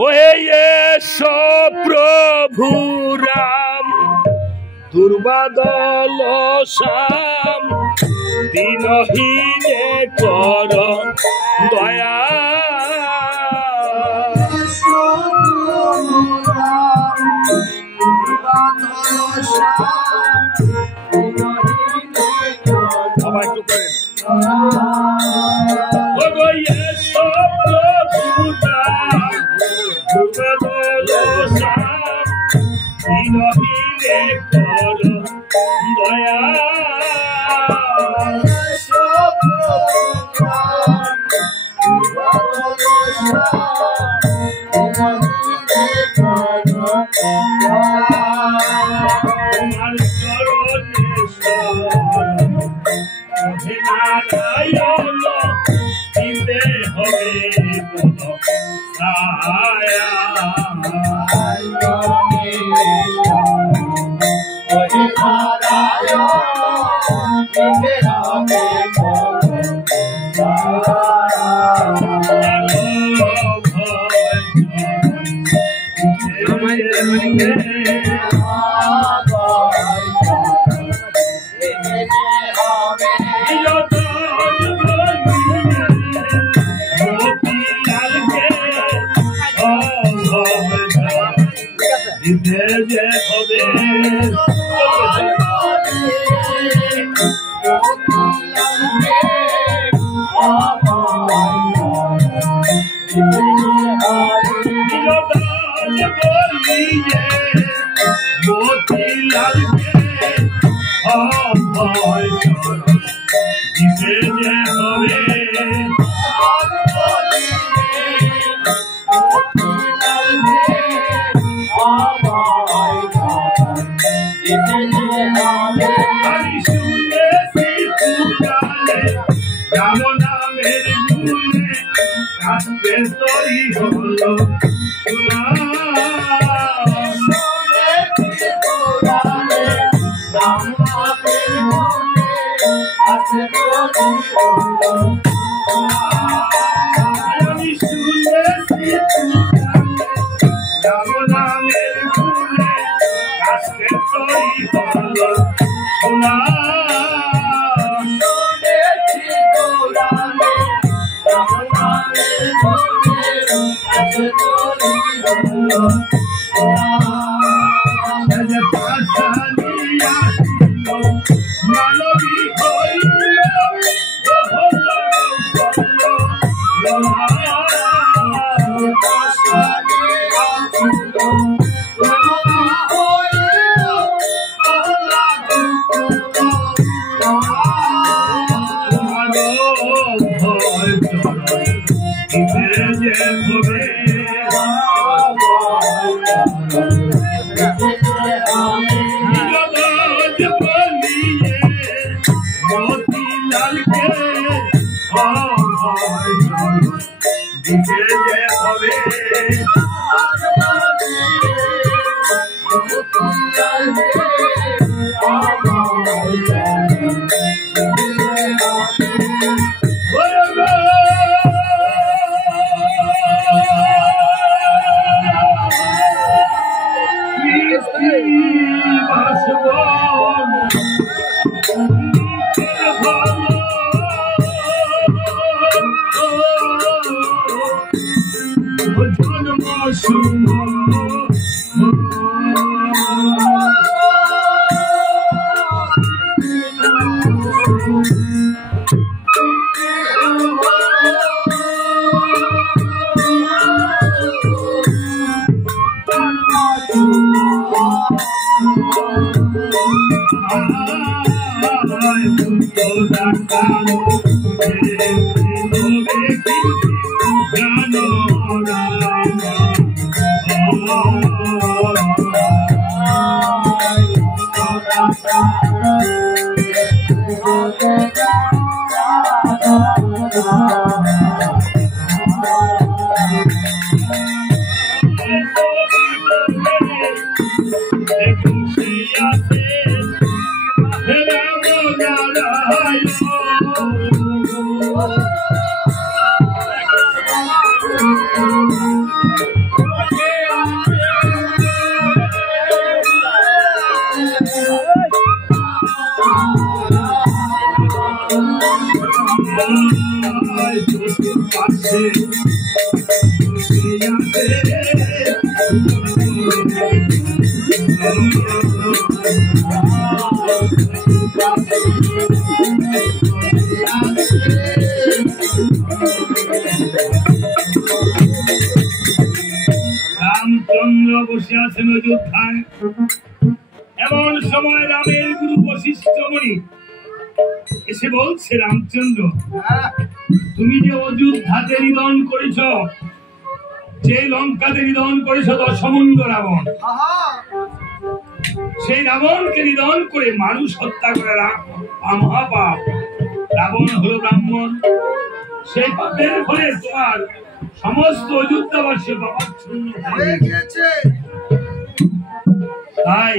ওহে এসো প্রভু রাম দুর্বাদল শ্যাম দিনহীনে কর দয়া সবাই একটু করেন পাশে বসে আছে রামচন্দ্র বসে আছেন অযোধ্যায়। এমন সময় রামের গুরু বশিষ্ঠ মুনি এসে বলছে, রামচন্দ্র তুমি যে অযোধ্যাতে নিধন করেছ, যে লঙ্কাতে নিধন করেছ দশমুণ্ড রাবণ, সেই রাবণকে নিধন করে মানুষ হত্যা করে মহাপাপ। রাবণ হলো ব্রাহ্মণ, সেই পাপের ফলে তোমার সমস্ত অযোধ্যাবাসী পাপাচ্ছন্ন হয়ে গিয়েছে। তাই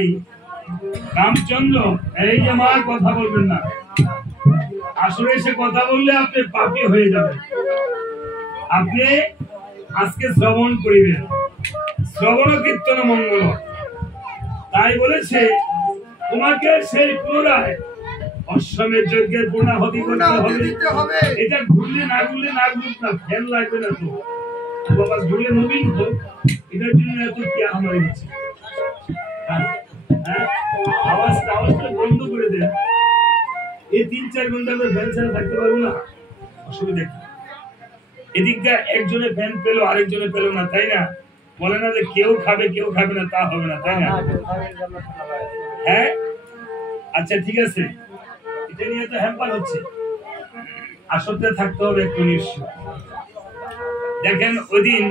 রামচন্দ্র এই যে মা কথা বলবেন না, আসলে সে কথা বললে আপনি পাপী হয়ে যাবেন। আপনি আজকে শ্রবণ করিবেন, শ্রবণ কীর্তন মঙ্গল। তাই বলেছে তোমাকে সেই পুনরায় অশ্বমের যজ্ঞের পূর্ণাহুতি করতে হবে। এটা ঘুরলে না ঘুরলে না ঘুরুক না, ফ্যান লাগবে না তো বাবা, ঘুরলে নবীন হোক, এটার জন্য এত কি আমার হচ্ছে। আওয়াজটা বন্ধ করে দেন। এই 3-4 ঘন্টা আমরা ফ্যান ছাড়া থাকতে পারবো না, অসুবিধা কি? এদিকটা একজনে ফ্যান পেলো আরেকজনে পেলো না, তাই না? বলে না যে কেউ খাবে কেউ খাবে না, তা হবে না, তাই না? হ্যাঁ, আচ্ছা ঠিক আছে, এটা নিয়ে তো হ্যাম্পার হচ্ছে। আসতে থাকতে হবে একটু নিশ্চয়। দেখেন ওই দিন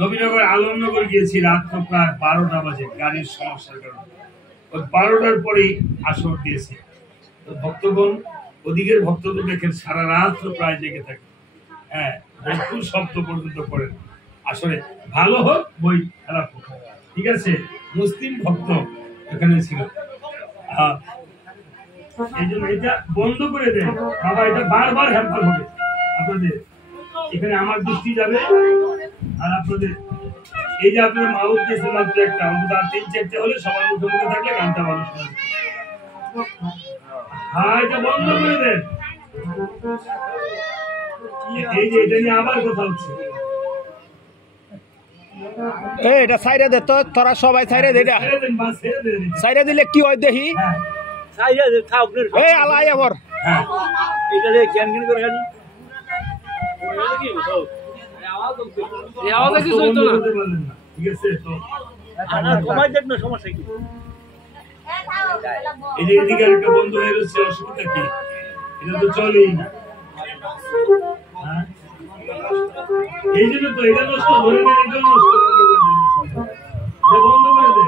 নবীনগর আলমনগর গিয়েছি, রাত প্রায় 12টা বাজে, গাড়ির সমস্যার কারণে। ওই 12টার পরেই আসর দিয়েছে। ভক্তগণ, ওদিকের ভক্ত তো দেখেন সারা রাত প্রায় জেগে থাকে। হ্যাঁ, বহু শব্দ পর্যন্ত করেন। আসলে ভালো হোক বই খারাপ হোক, ঠিক আছে। মুসলিম ভক্ত এখানে ছিল, এই জন্য এটা বন্ধ করে দেন বাবা। এটা বারবার হ্যাম্পার হবে আপনাদের। এখানে আমার দৃষ্টি যাবে আর আপনাদের এই যে আপনার মাউথ দিয়েছে মাত্র একটা, অন্তত 3-4টে হলে সবার মুখে মুখে থাকলে গানটা ভালো শোনা। হ্যাঁ, এটা বন্ধ করে দেন। এই যে এটা নিয়ে আবার কথা হচ্ছে। এটা সাইরে দে তো, তোরা সবাই সাইরে দে। সাইরে দিলে কি হয় দেখি। এই আলাই আবার সমস্যা কি? এই যে এদিকে একটা বন্ধ হয়ে রয়েছে, অসুবিধা কি? এটা তো চলেই না। এই জন্য তো এটা নষ্ট ধরে নেন, এটা নষ্ট বন্ধ করে দে।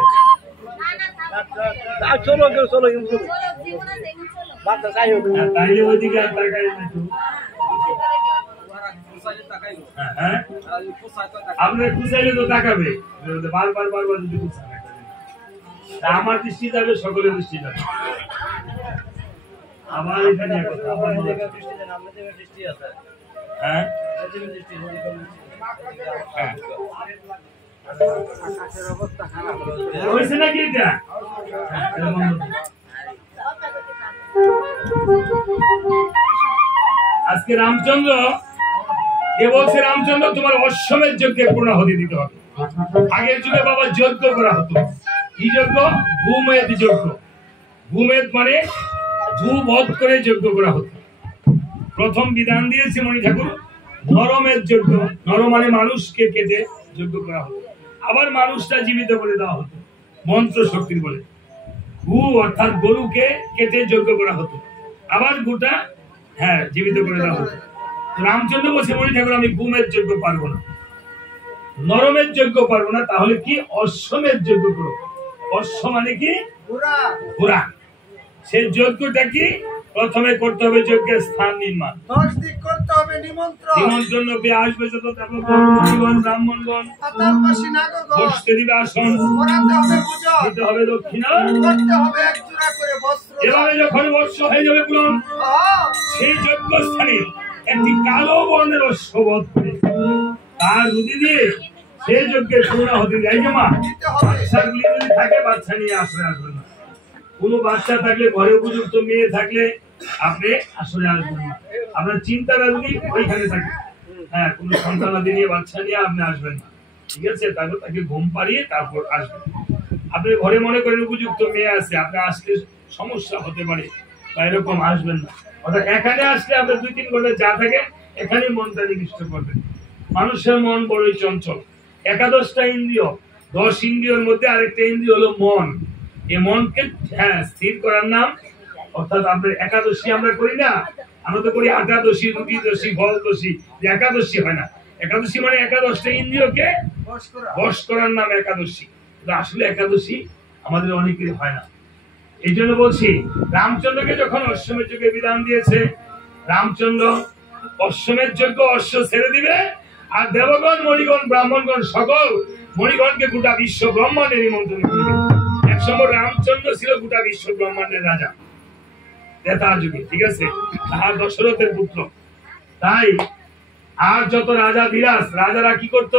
তাইলে ওইদিকে আর তাকাই না। আপনার খুঁচাইলে তো তাকাবে, বারবার বারবার যদি আমার দৃষ্টি যাবে, সকলের দৃষ্টি যাবে। আমার এখানে হ্যাঁ হয়েছে নাকি এটা? আজকে রামচন্দ্র কে বলছে, রামচন্দ্র তোমার অশ্বমেধ যজ্ঞের পূর্ণাহুতি দিতে হবে। আগের যুগে বাবা যজ্ঞ করা হতো, কি যজ্ঞ? ভূমেদ যজ্ঞ। ভূমেদ মানে ভূবধ করে যজ্ঞ করা হতো। প্রথম বিধান দিয়েছে মণি ঠাকুর নরমেধ যজ্ঞ। নর মানে মানুষকে কেটে যজ্ঞ করা হতো, আবার মানুষটা জীবিত করে দেওয়া হতো মন্ত্র শক্তির বলে। ভূ অর্থাৎ গরুকে কেটে যজ্ঞ করা হতো, আবার গোটা জীবিত করে দেওয়া হতো। রামচন্দ্র বলছে মণি ঠাকুর আমি ভূমের যজ্ঞ পারবো না, নরমের যজ্ঞ পারবো না, তাহলে কি অশ্বমের যজ্ঞ করো। অশ্ব মানে কি? ঘোড়া। সেই যজ্ঞটা কি? প্রথমে করতে হবে যজ্ঞের স্থান নির্মাণ, 10 দিক করতে হবে নিমন্ত্রণ। নিমন্ত্রণ আসবে যত ব্রাহ্মণগণ বসতে দিবে আসন, করাতে হবে পূজা, দিতে হবে দক্ষিণা, করতে হবে এক জোড়া করে বস্ত্র। এভাবে যখন বর্ষ হয়ে যাবে পূরণ, সেই যজ্ঞ স্থানে একটি কালো বর্ণের অশ্ব বধ করে তার রুদি দিয়ে সেই যজ্ঞের পূর্ণাহুতি দেয়। যে মা বাচ্চাগুলি যদি থাকে বাচ্চা নিয়ে আসবে না, কোনো বাচ্চা থাকলে ঘরে উপযুক্ত মেয়ে থাকলে আপনি আসলে আসবেন না। আপনার চিন্তাটা যদি ওইখানে থাকে হ্যাঁ, কোনো সন্তানাদি নিয়ে বাচ্চা নিয়ে আপনি আসবেন না, ঠিক আছে? তারপর তাকে ঘুম পাড়িয়ে তারপর আসবেন। আপনি ঘরে মনে করেন উপযুক্ত মেয়ে আছে, আপনি আসলে সমস্যা হতে পারে, বা এরকম আসবেন না। অর্থাৎ এখানে আসলে আপনার 2-3 ঘন্টা যা থাকে এখানে মনটা নিবিষ্ট করবেন। মানুষের মন বড়ই চঞ্চল। 11টা ইন্দ্রিয়, 10 ইন্দ্রিয়র মধ্যে আরেকটা ইন্দ্রিয় হলো মন। এই মনকে স্থির করার নাম, অর্থাৎ আপনার একাদশী আমরা করি না, আমরা তো করি একাদশী, রুটিদশী, ফলদশী, একাদশী হয় না। একাদশী মানে 11টা ইন্দ্রিয়কে বশ করার নাম একাদশী। আসলে একাদশী আমাদের অনেকের হয় না। এই জন্য বলছি, রামচন্দ্রকে যখন অশ্বমের যজ্ঞে বিধান দিয়েছে, রামচন্দ্র অশ্বমের যজ্ঞ অশ্ব ছেড়ে দিবে, আর দেবগণ, মণিগণ, ব্রাহ্মণগণ সকল মণিগণকে গোটা বিশ্ব ব্রহ্মাণ্ডে নিমন্ত্রণ করবে। একসময় রামচন্দ্র ছিল গোটা বিশ্ব ব্রহ্মাণ্ডের রাজা, ত্রেতার যুগে, ঠিক আছে? তাহার দশরথের পুত্র। তাই আর যত রাজা বিরাজ, রাজারা কি করত?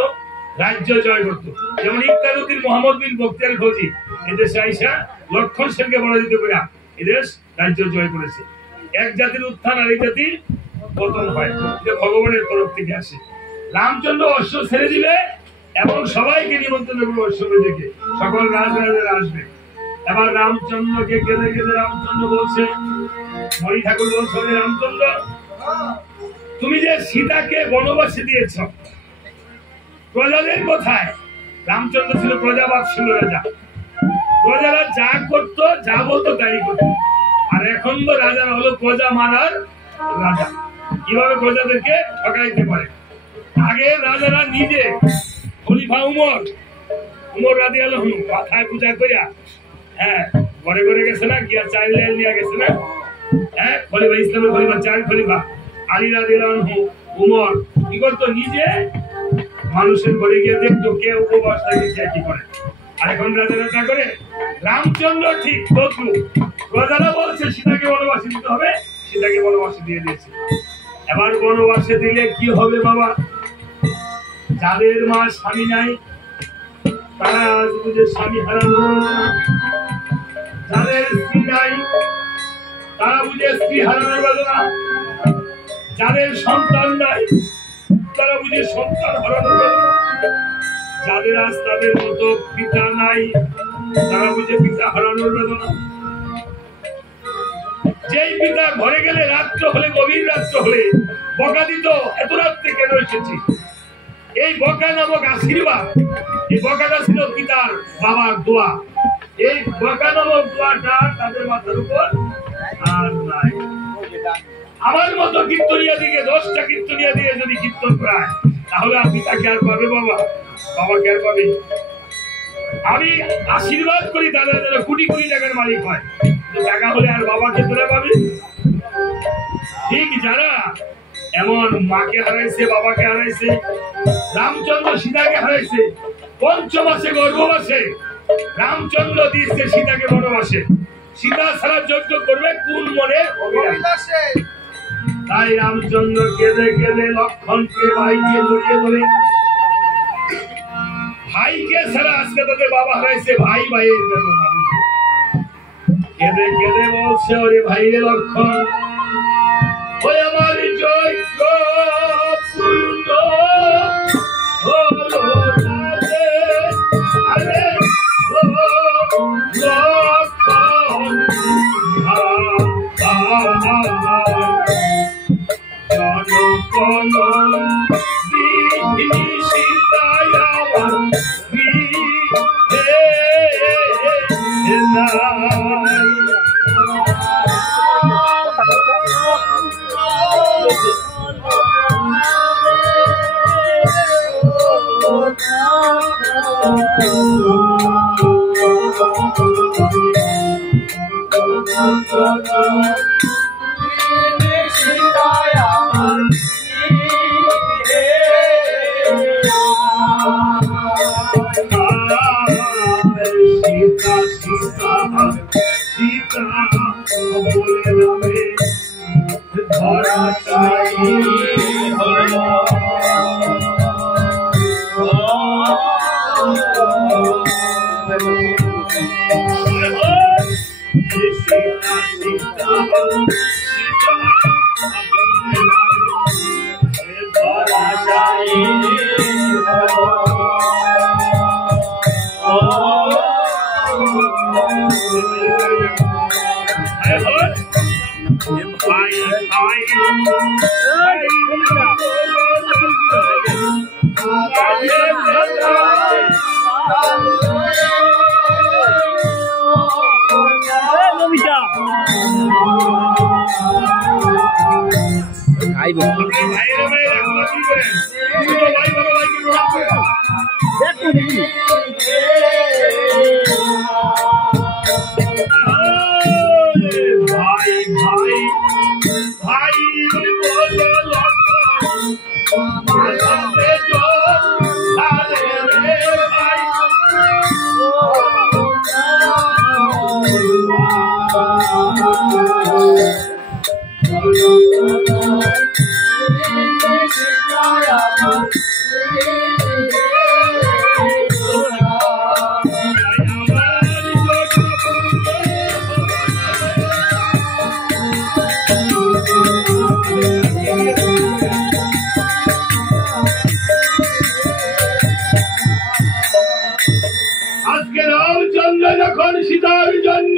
রাজ্য জয় করত। যেমন ইফতারউদ্দিন মোহাম্মদ বিন বখতিয়ার খলজি এদেশে আইসা লক্ষণ সেনকে পরাজিত করে এদেশ রাজ্য জয় করেছে। এক জাতির উত্থান আর এক জাতির পতন হয়, এটা ভগবানের তরফ থেকে আসে। রামচন্দ্র অশ্ব ছেড়ে দিবে এবং সবাইকে নিমন্ত্রণ করবে অশ্বমে দেখে, সকল রাজরাজারা আসবে। এবার রামচন্দ্রকে কেঁদে কেঁদে রামচন্দ্র বলছে, হরি ঠাকুর বলছে, রামচন্দ্র তুমি যে সীতাকে বনবাসে দিয়েছ, প্রজাদের কোথায়? রামচন্দ্র ছিল প্রজাবাৎসল্য রাজা, প্রজারা যা করতো, যা বলতো তাই করতো। আর এখন তো রাজারা হলো প্রজা মারার রাজা, কিভাবে প্রজাদেরকে ঠকাইতে পারে। আগে রাজারা নিজে, খলিফা উমর রাদিয়াল্লাহু আনহু মাথায় পূজা করিয়া, ঘরে ঘরে গেছে না, গিয়া চাইল নিয়ে গেছে না, খলিফা, ইসলামের খলিফা, 4 খলিফা আলী রাদিয়াল্লাহু আনহু, উমর কি করতো? নিজে মানুষের ঘরে গিয়ে দেখতো কে উপবাস থাকে, কে কি করে। আর এখন রাজারা তা করে। রামচন্দ্র ঠিক বদলু, প্রজারা বলছে সীতাকে বনবাসে দিতে হবে, সীতাকে বনবাসে দিয়ে দিয়েছে। এবার বনবাসে দিলে কি হবে বাবা? যাদের মা স্বামী নাই তারা আজ বুঝে স্বামী হারানো, যাদের স্ত্রী নাই তারা বুঝে স্ত্রী হারানোর বেদনা, যাদের সন্তান নাই তারা বুঝে সন্তান হারানোর বেদনা, যাদের আজ তাদের মতো পিতা নাই তারা বুঝে পিতা হারানোর বেদনা। যেই পিতা ঘরে গেলে রাত্র হলে, গভীর রাত্র হলে বকা দিত, এত রাত্রে কেন এসেছি, এই বকা নামক আশীর্বাদ, এই বকাটা ছিল পিতার বাবার দোয়া। এই বকা নামক দোয়াটা তাদের মাথার উপর আর নাই। আমার মতো কীর্তনিয়া দিকে 10টা কীর্তনিয়া দিয়ে যদি কীর্তন করায়, তাহলে আপনি তাকে আর পাবে বাবা, বাবাকে আর পাবে। আমি আশীর্বাদ করি তাদের যেন কোটি কোটি টাকার মালিক হয়, টাকা হলে আর বাবাকে তোরা পাবে। ঠিক যারা এমন মাকে হারাইছে, বাবাকে হারাইছে, রামচন্দ্র সীতাকে হারাইছে, 5 মাসে গর্ভবাসে রামচন্দ্র দিয়েছে সীতাকে বনবাসে। সীতা ছাড়া যজ্ঞ করবে কোন মনে অভিলাষে? তাই রামচন্দ্র কেঁদে কেঁদে লক্ষণকে, ভাইকে জড়িয়ে ধরে, ভাইকে ছাড়া আজকে তাদের বাবা হারাইছে, ভাই ভাইয়ের বেদনা বুঝে কেঁদে কেঁদে বলছে, ওরে ভাই রে লক্ষণ, ওই আমার যজ্ঞ পূর্ণ হলো তারে, আরে ও লক্ষণ জনকমল বিঘ্নি সীতায় আমার বিহে নাই। করেন। ছোট ভাই বড় ভাইকে প্রণাম করেন। ভাই ভাই ভাই বলো লক্ষণ মাথাতে জল ঢালে রে ভাই। আজকে রামচন্দ্র যখন সীতার জন্য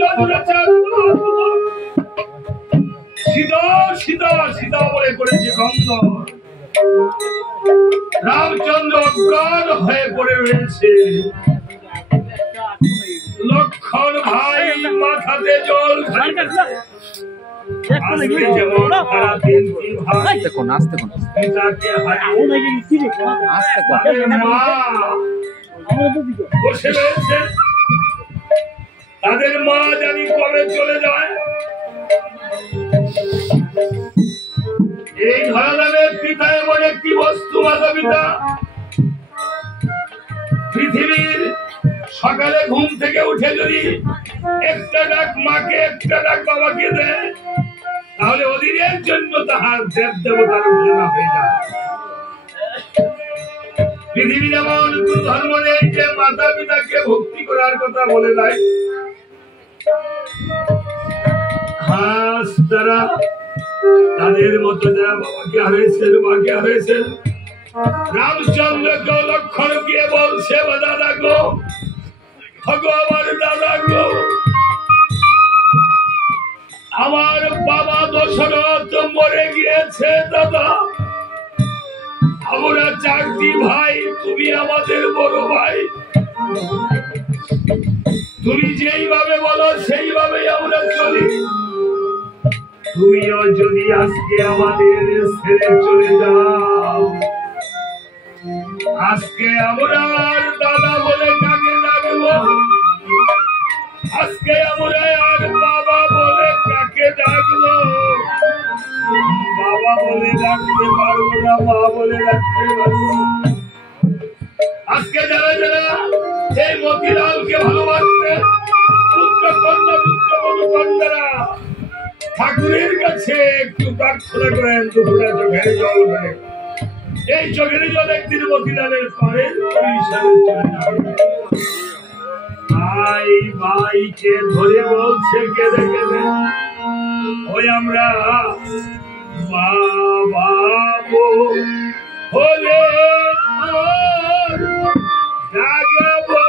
সীতা সীতা সীতা বলে করেছে গন্ধ, রামচন্দ্র অজ্ঞান হয়ে পড়ে রয়েছে। লক্ষণ ভাই মাথাতে জল যেমন তারা তিনটি ভাই পিতাকে বসে রয়েছে, তাদের মা জানি কবে চলে যায়। এই ধরনের পিতা এমন একটি বস্তু, মাতা পিতা পৃথিবীর সকালে ঘুম থেকে উঠে যদি একটা ডাক মাকে একটা ডাক বাবাকে দেয়, তাহলে অধীনের জন্য তাহার দেব দেবতার পূজা হয়ে যায়। পৃথিবীর এমন কোন ধর্ম নেই যে মাতা পিতাকে ভক্তি করার কথা বলে নাই। হাস তারা তাদের মতো যারা বাবাকে হারিয়েছেন, মাকে হারিয়েছেন, রামচন্দ্রকে লক্ষণ গিয়ে বলছে, দাদা গো, ভগবান দাদা গো, আমার বাবা দশরথ মরে গিয়েছে দাদা, আমরা চারটি ভাই, তুমি আমাদের বড় ভাই, তুমি যেইভাবে বলো সেইভাবেই আমরা চলি। তুমিও যদি আজকে আমাদের ছেড়ে চলে যাও, আজকে আমরা আর দাদা বলে কাকে ডাকবো, আজকে আমরা আর বাবা বলে কাকে ডাকবো? বাবা বলে ডাকতে পারবো না, মা বলে ডাকতে পারবো না। আজকে যারা যারা এই মতিলালকে ভালোবাসবে, পুত্র কন্যা পুত্র মধুকন্যারা, ঠাকুরের কাছে একটু প্রার্থনা করেন, দুপুরে চোখের জল করে। এই চোখের জল একদিন মতিলালের পাড়ের হিসাবে চলে যাবে। ভাই ভাইকে ধরে বলছে কেঁদে কেঁদে, ওই আমরা বাবা হলে জাগবো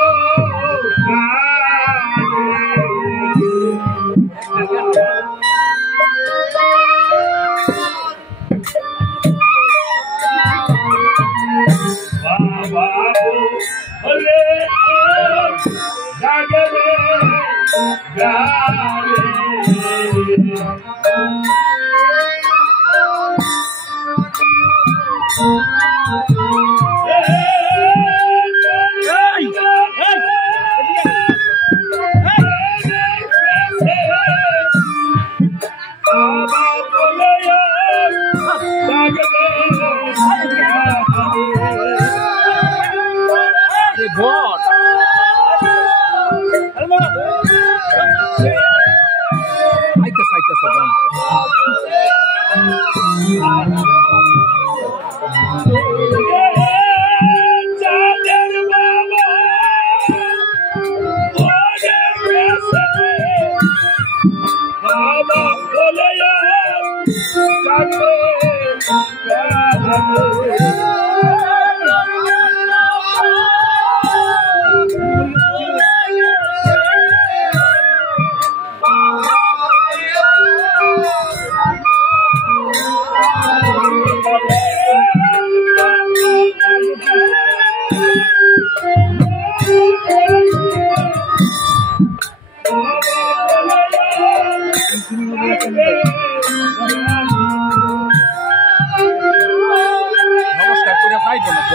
বাবা হলে জাগবে গালে।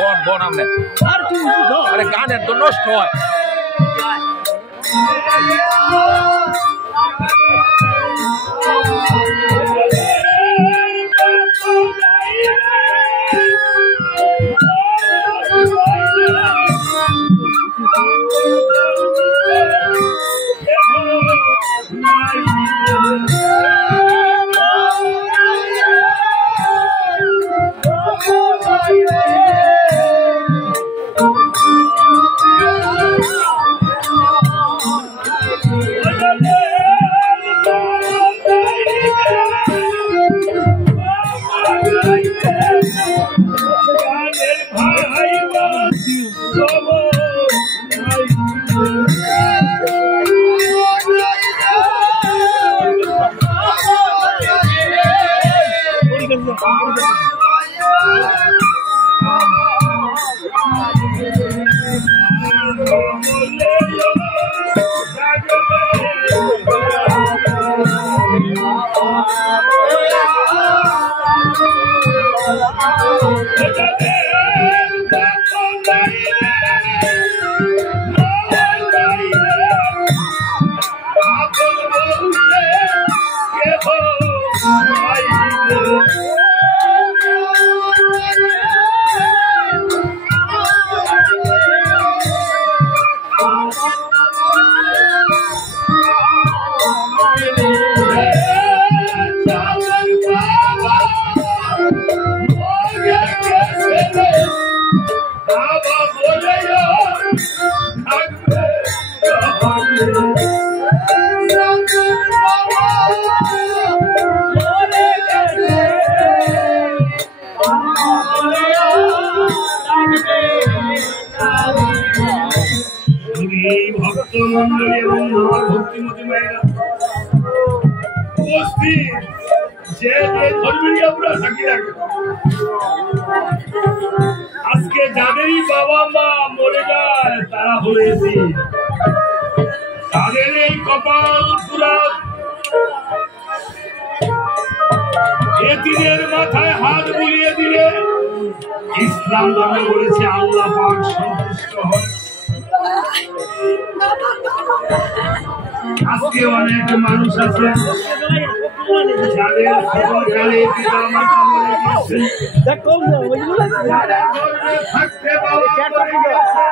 বন বন আমনে আরে গানের তো নষ্ট হয় আজকে যাদেরই বাবা মা মরে যায় তারা হয়েছে তাদের এই কপাল পুরা এতিমের মাথায় হাত বুলিয়ে দিলে ইসলাম ধর্ম বলেছে আল্লাহ পাক সন্তুষ্ট হন। আজকে অনেক মানুষ আছে যাদের সকালে পিতা মাতা মরে গেছে, থাকতে বাবা মরে গেছে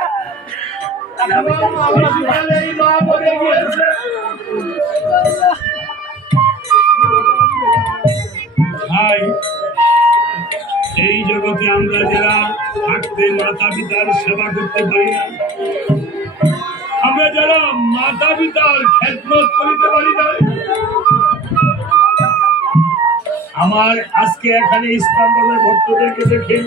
এবং অবসরকালেই মা মরে গিয়েছে। ভাই, এই জগতে আমরা যারা থাকতে মাতা পিতার সেবা করতে পারি না, আমরা যারা মাতা পিতার খেদমত করিতে পারি না, আমার আজকে এখানে ইসলাম ধর্মের ভক্তদেরকে দেখে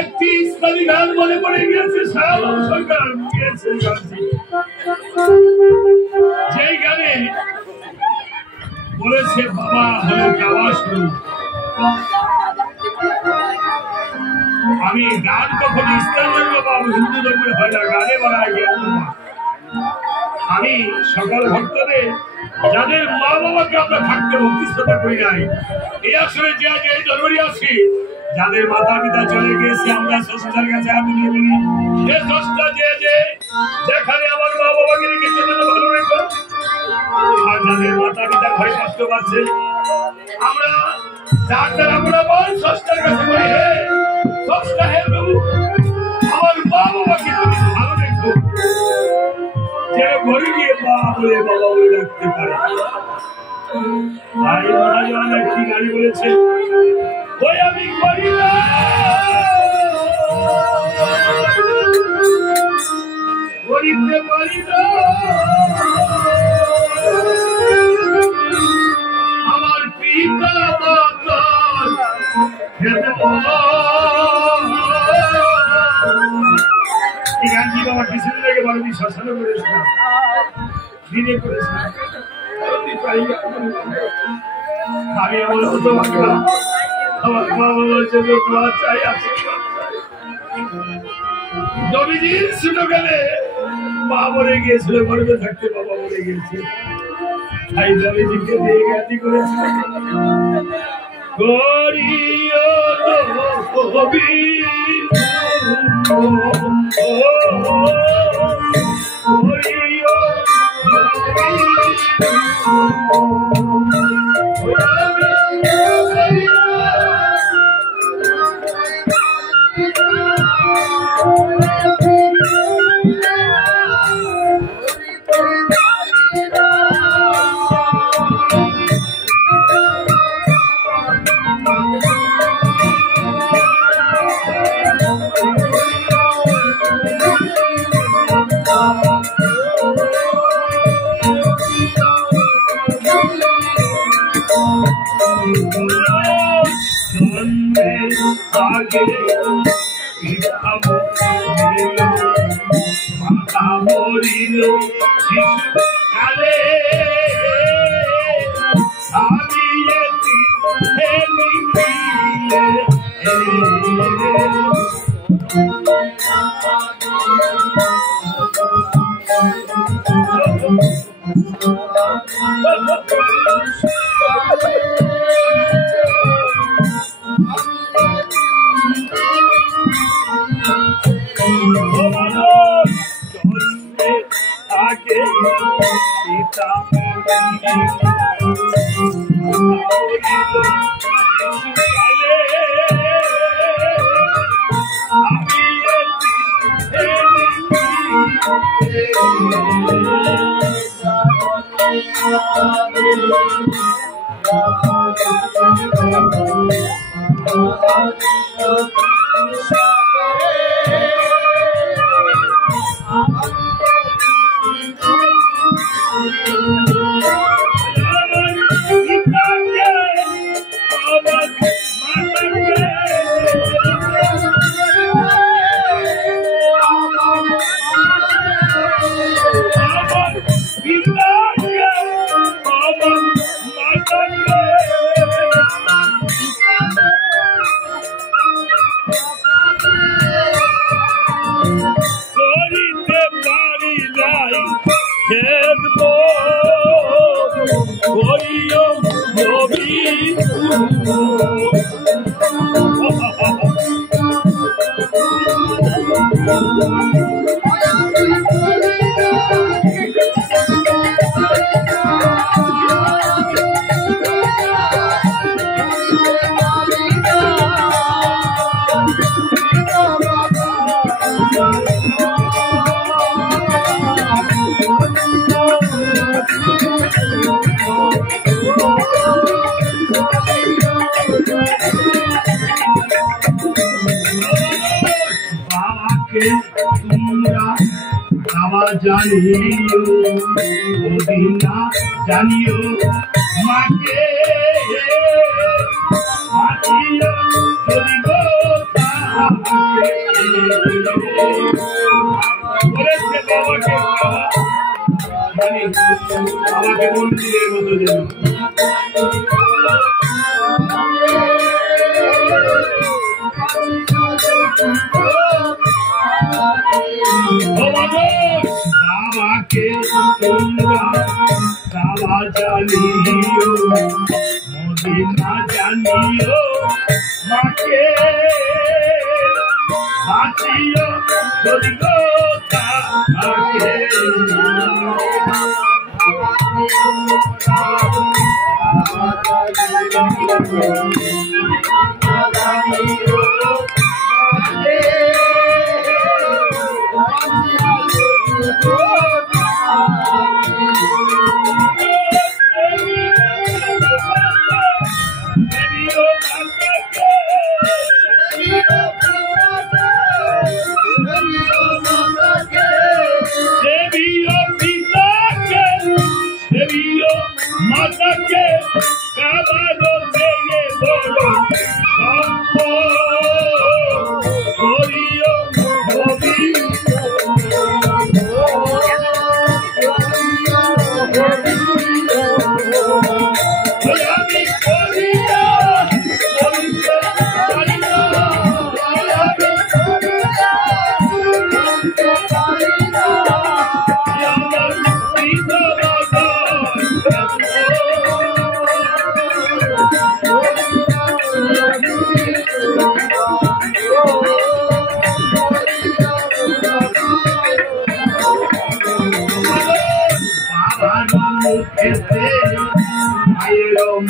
একটি ইসলামী গান মনে পড়ে গিয়েছে, শাহবাগ সরকার গিয়েছে গানটি, যেই গানে বলেছে বাবা হলো কাবা শুরু। আমি গান কখনো ইসলাম ধর্ম বা হিন্দু ধর্মের হয় না, গানে বানায় জ্ঞান। আমি সকল ভক্তদের যাদের মা বাবাকে আমরা থাকতে ভক্তি শ্রদ্ধা করি নাই, এই আসলে যে আজ এই ধর্মেরই আছি, যাদের মাতা পিতা চলে গিয়েছে আমরা স্রষ্টার কাছে হাত তুলে বলি, হে স্রষ্টা, যে যেখানে আমার মা বাবাকে রেখেছে ভালো রেখো। আর যাদের মাতা পিতা ভয় কষ্ট পাচ্ছে, আমরা যার দ্বারা আমরা বল স্রষ্টার কাছে বলি, হে স্রষ্টা, হে প্রভু, আমার মা বাবাকে তুমি ভালো রেখো, যেন ঘরে গিয়ে মা বলে বাবা বলে রাখতে পারে। ভাই মহাজন একটি গাড়ি বলেছে, ওই আমি করি না করিতে পারি না, আমার পিতা মাতার এই গানটি বাবা কিছুদিন আগে বাড়ি শ্মশানে করেছিলাম, দিনে করেছিলাম। আমি এমন হতো আমার মা বাবার জন্য তোমার চাই আছে। নবীজির ছোটকালে মা মরে গিয়েছিল, গর্ভে থাকতে বাবা মরে গিয়েছে, তাই নবীজিকে দিয়ে গানটি করেছিল। করিও কবি করিও আগে পিতা মরিল মাতা মরিল শিশু কালে আমি আগে পিতা করিতে পারি নাই খেদব করিও নবী বাবাকে তোমরা বাবা জানিও যদি না জানিও মাকে মাতিও যদি গো বলেছে বাবাকে বাবাকে মন্দিরের মতো যেন বাবাকে তোমরা বাবা জানিও যদি না জানিও মাকে বাঁচিও যদি গো তাকে মাতাকে কাবালো থেকে বলো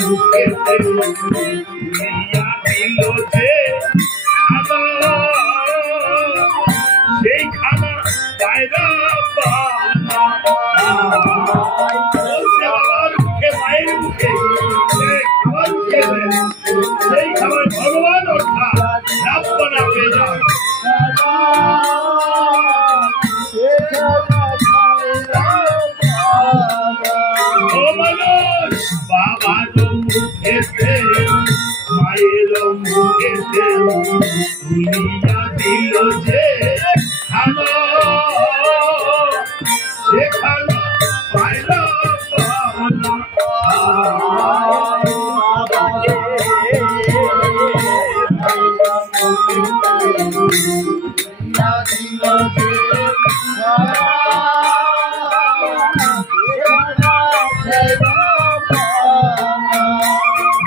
মুখেতে তুলিয়া দিল যে খানা, সেই খানা পায়রা পানা। বলছে বাবার মুখে, মায়ের মুখে খাবার খেয়েছে, সেই খাবার ভগবান অর্থাৎ রাব্বানা পেয়ে যায়। ও মানুষ, বাবার মুখেতে মায়ের মুখেতে তুলিয়া দিল যে খানা, সে খানা পায়রা পানা।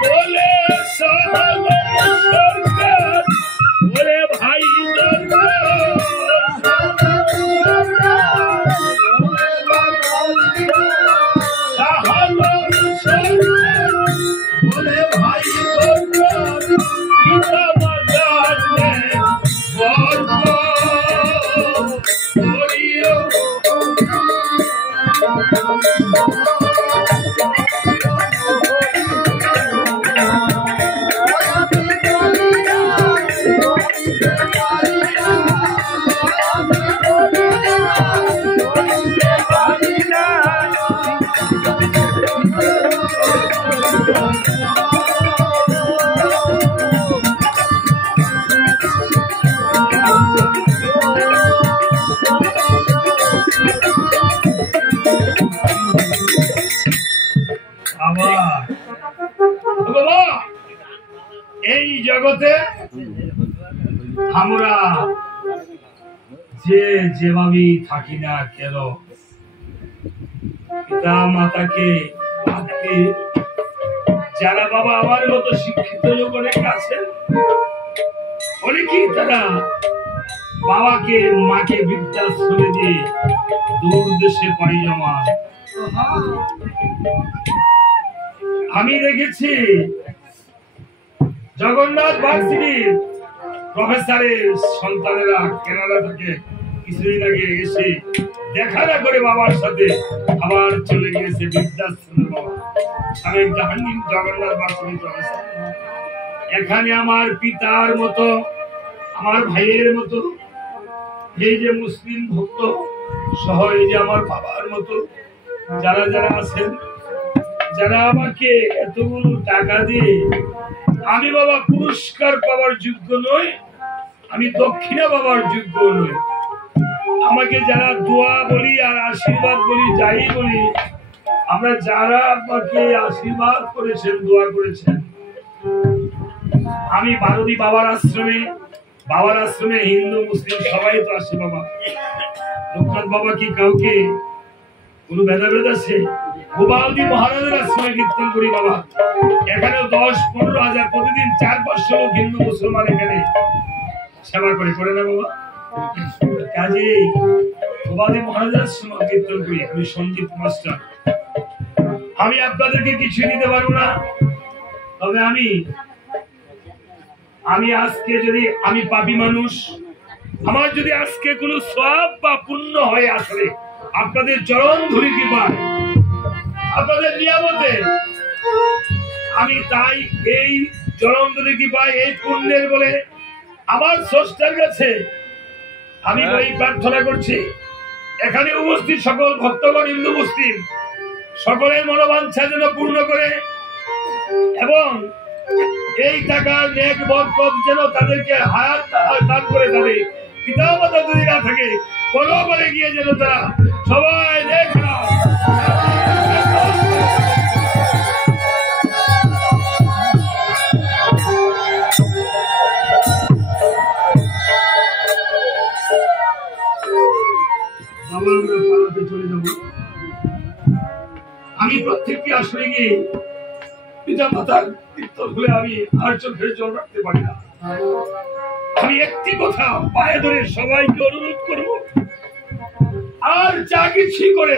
বলে সাহাবায়ে সরকার, বলে ভাই দরবার, সাহাবায়ে সরকার, বলে ভাই দরবার, পিতা মাতার বরকত করিও। এই জগতে আমরা যে যেভাবে থাকি না কেন, পিতা মাতাকে বাদকে যারা বাবা আমার মতো শিক্ষিত লোক অনেক আছেন, অনেকেই তারা বাবাকে মাকে বৃদ্ধাশ্রমে দিয়ে দূর দেশে পাড়ি জমান। আমি দেখেছি জগন্নাথ ভার্সিটির প্রফেসরের সন্তানেরা কানাডা থেকে কিছুদিন আগে এসে দেখা না করে বাবার সাথে আবার চলে গিয়েছে বৃদ্ধাশ্রমে। বাবা আমি জাহাঙ্গীর জগন্নাথ ভার্সিটির প্রফেসর। এখানে আমার পিতার মতো, আমার ভাইয়ের মতো, এই যে মুসলিম ভক্ত সহ এই যে আমার বাবার মতো যারা যারা আছেন, যারা আমাকে এতগুলো টাকা দিয়ে, আমি বাবা পুরস্কার পাওয়ার যোগ্য নই, আমি দক্ষিণা পাওয়ার যোগ্য নই, আমাকে যারা দোয়া বলি আর আশীর্বাদ বলি, যাই বলি, আমরা যারা আমাকে আশীর্বাদ করেছেন, দোয়া করেছেন, আমি বারদি বাবার আশ্রমে হিন্দু মুসলিম সবাই তো আসে বাবা। লোকনাথ বাবা কি কাউকে কোনো ভেদাভেদ আছে? গোপালদি মহারাজের আশ্রমে কীর্তন করি বাবা। এখানে 10-15 হাজার প্রতিদিন 400-500 লোক হিন্দু মুসলমান এখানে সেবা করে না বাবা। কাজে গোপালদি মহারাজের আশ্রমে কীর্তন করি। আমি সঞ্জীব মাস্টার, আমি আপনাদেরকে কিছু দিতে পারবো না, তবে আমি আজকে যদি আমি পাপী মানুষ, আমার যদি আজকে কোনো সওয়াব বা পুণ্য হয়, আসলে আপনাদের চরণ ধরি কৃপায়, আপনাদের নিয়ামতে আমি তাই এই চরণ ধরি কৃপায়, এই পুণ্যের বলে আমার স্রষ্টার কাছে আমি ওই প্রার্থনা করছি। এখানে উপস্থিত সকল ভক্তগণ হিন্দু মুসলিম সকলের মনোবাঞ্ছা যেন পূর্ণ করে, এবং এই টাকার নেক বরকত যেন তাদেরকে হায়াত দান করে, তাদের পিতা মাতা যদি না থাকে পরকালে গিয়ে যেন তারা সবাই দেখা চলে যাব। আমি প্রত্যেকটি আসলে গিয়ে পিতা মাতার কীর্তন হলে আমি আর চোখের জল রাখতে পারি না। আমি একটি কথা পায়ে ধরে সবাইকে অনুরোধ করব, আর যা কিছু করে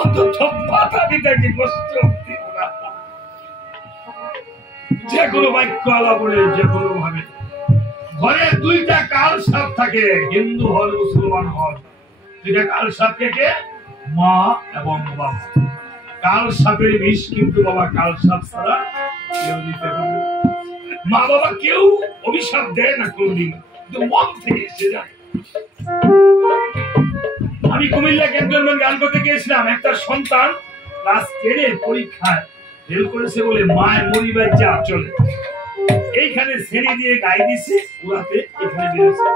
অন্তত মাতা পিতাকে কষ্ট দিও না। যে কোনো বাক্য আলাপনে যে কোনো ভাবে ঘরে দুইটা কাল সাপ থাকে, হিন্দু হল মুসলমান হল, দুইটা কাল সাপ থেকে মা এবং বাবা। কাল সাপের বিষ কিন্তু বাবা কাল সাপ ছাড়া কেউ দিতে পারে। মা বাবা কেউ অভিশাপ দেয় না কোনদিন, কিন্তু মন থেকে এসে যায়। আমি কুমিল্লা ক্যান্টনমেন্ট গান করতে গিয়েছিলাম, একটা সন্তান ক্লাস 10 পরীক্ষায় ফেল করেছে বলে মায়ের মরিবার যা চলে এইখানে শ্রেণী দিয়ে গায়ে দিছে, উড়াতে এখানে বেরোছে।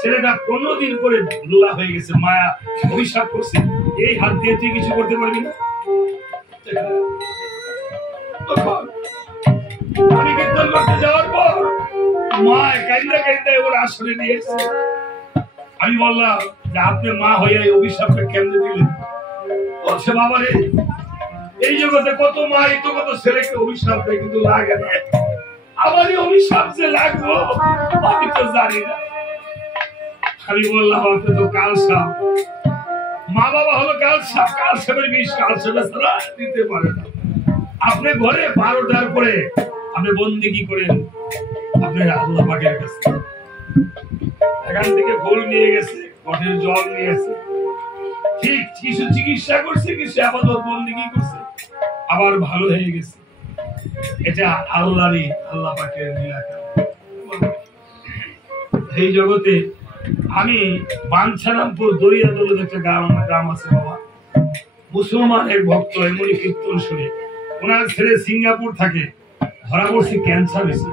ছেলেটা 15 দিন করে লোলা হয়ে গেছে, মায়া অভিশাপ করছে এই হাত দিয়ে তুই কিছু করতে পারবি না। আমি কীর্তন করতে যাওয়ার পর মা কাইন্দা কাইন্দা ওর আসরে নিয়ে এসছে। আমি বললাম যে আপনি মা হইয়া অভিশাপটা কেমনে দিলেন? বলছে বাবা রে, এই জগতে কত মা তো কত ছেলেকে অভিশাপ দেয় কিন্তু লাগে না, আমারই অভিশাপ যে লাগবো আমি তো জানি না। আমি বললাম আপনি তো কাল সাপ, মা বাবা হলো কাল সাপ, কাল সাপের বিষ কাল সাপের ছাড়া দিতে পারে না। আপনি ঘরে 12টার পরে আপনি বন্দেগী করেন আপনার আল্লাহ পাকের কাছে, এখান থেকে ফুল নিয়ে গেছে, কঠের জল নিয়ে গেছে, ঠিক কিছু চিকিৎসা করছে, কিছু আপাতত বন্দেগী করছে, আবার ভালো হয়ে গেছে। এটা আল্লাহরই, আল্লাহ পাকের লীলা। এই জগতে আমি বাঞ্ছারামপুর দরিয়াদলে একটা গ্রাম আছে বাবা, মুসলমান এক ভক্ত এমনি কীর্তন শুনে, ওনার ছেলে সিঙ্গাপুর থাকে, ধরা পড়ছে ক্যান্সার হয়েছে।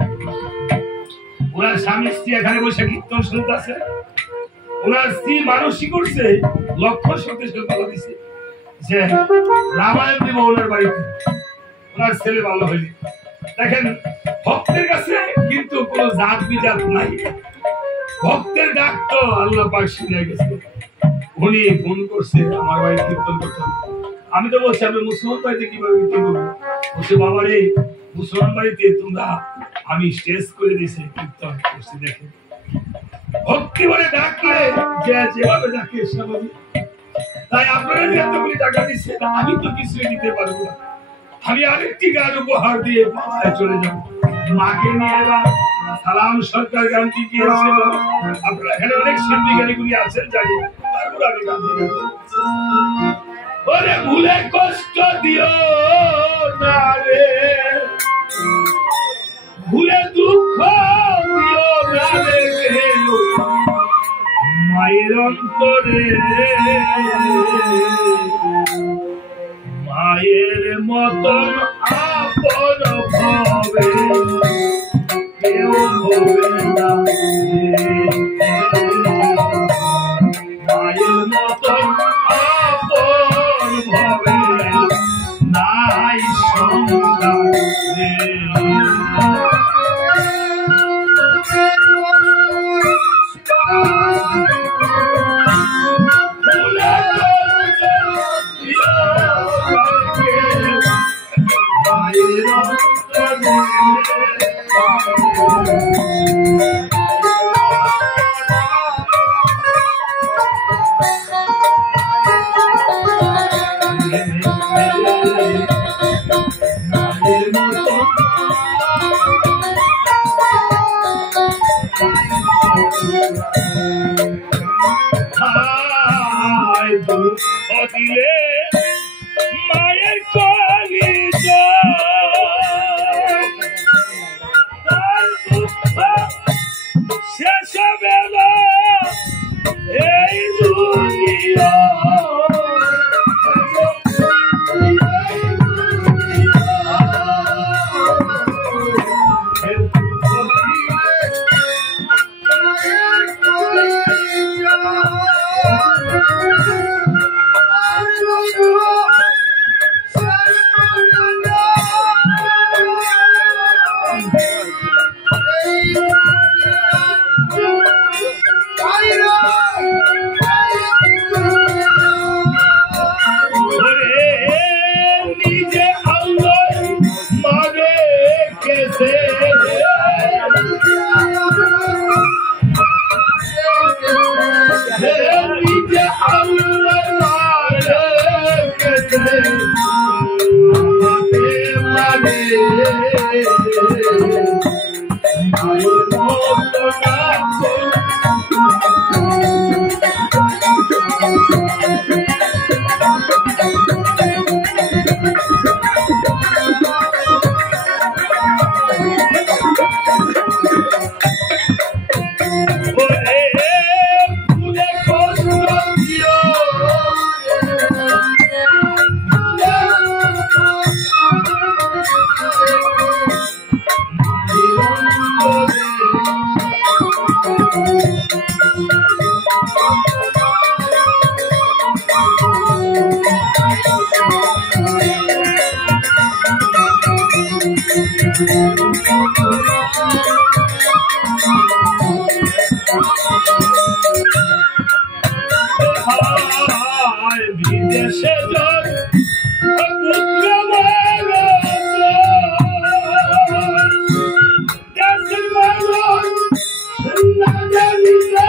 ওনার স্বামী স্ত্রী এখানে বসে কীর্তন শুনতেছে, ওনার স্ত্রী মানসিক করছে, লক্ষ্য সত্যি কথা দিছে যে রামায়ণ দিব ওনার বাড়িতে, ওনার ছেলে ভালো হয়নি। দেখেন ভক্তের কাছে কিন্তু কোনো জাত বিজাত নাই, ভক্তের ডাক তো আল্লাহ পাক শুনে গেছে। উনি ফোন করছে আমার বাড়ি কীর্তন করতে। আমি তো বলছি আমি মুসলমান বাড়িতে কিভাবে কীর্তন করবো? বলছে বাবা রে, মুসলমান বাড়িতে তোমরা আমি স্টেজ করে দিয়েছি, কীর্তন করছি। দেখে ভক্তি বলে ডাকলে যে যেভাবে ডাকে স্বাভাবিক। তাই আপনারা যে এতগুলি টাকা দিচ্ছেন আমি তো কিছুই দিতে পারবো না, আমি আরেকটি গান উপহার দিয়ে পাড়ায় চলে যাবো। মাকে নিয়ে এবার সালাম সরকার গানটি গিয়েছে, আপনারা এখানে অনেক শিল্পী গানগুলি আছেন জানি, তারপর আমি গান দিয়ে ওরে ভুলে কষ্ট দিও না রে, ভুলে দুঃখ দিও না রে, মায়ের অন্তরে মায়ের মতন আপন হবে কেউ হবে না, মায়ের মতন আপন হবে নাই সংসারে। দিলে মায়ের কলিজা শেষ বেলা এই দুনিয়া সেজন পুত্র মারা দেশের মানুষ না জানিতে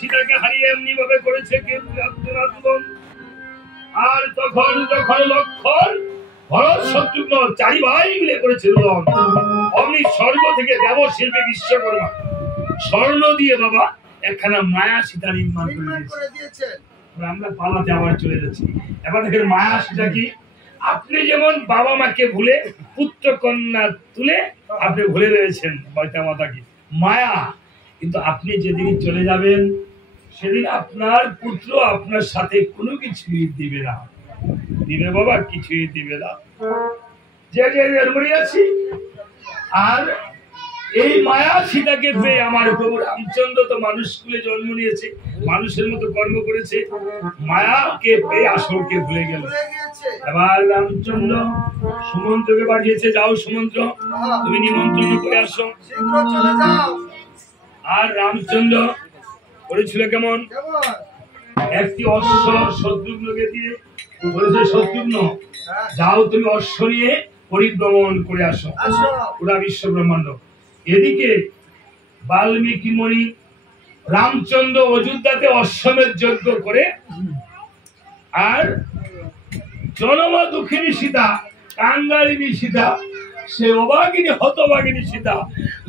সীতাকে হারিয়ে এমনি ভাবে করেছে কেউ আর তখন যখন লক্ষণ ভরত শত্রুঘ্ন চারি ভাই মিলে করেছিল অমনি স্বর্গ থেকে দেব শিল্পী বিশ্বকর্মা স্বর্ণ দিয়ে বাবা একখানা মায়া সীতা নির্মাণ করে দিয়েছে। আমরা পালাতে আবার চলে যাচ্ছি। এবার দেখেন মায়া সীতা কি, আপনি যেমন বাবা মাকে ভুলে পুত্র কন্যা তুলে আপনি ভুলে রয়েছেন পিতা মাতাকে মায়া, কিন্তু আপনি যেদিন চলে যাবেন সেদিন আপনার পুত্র আপনার সাথে কোনো কিছুই দিবে না, দিবে বাবা কিছুই দিবে না। যে আছি আর এই মায়া সীতাকে পেয়ে আমার প্রভু রামচন্দ্র তো মানুষ কুলে জন্ম নিয়েছে, মানুষের মতো কর্ম করেছে, মায়াকে পেয়ে আসলকে ভুলে গেল। এবার রামচন্দ্র সুমন্ত্রকে পাঠিয়েছে, যাও সুমন্ত্র তুমি নিমন্ত্রণ করে আসো। আর রামচন্দ্র করেছিল কেমন, একটি অশ্ব শত্রুঘ্নকে দিয়ে বলেছে, শত্রুঘ্ন যাও তুমি অশ্ব নিয়ে পরিভ্রমণ করে আসো পুরা বিশ্ব ব্রহ্মাণ্ড। এদিকে বাল্মীকি মুনি রামচন্দ্র অযোধ্যাতে অশ্বমেধ যজ্ঞ করে আর জনমা দুঃখিনী সীতা কাঙ্গালিনী সীতা সে অবাগিনী হতবাগিনী সীতা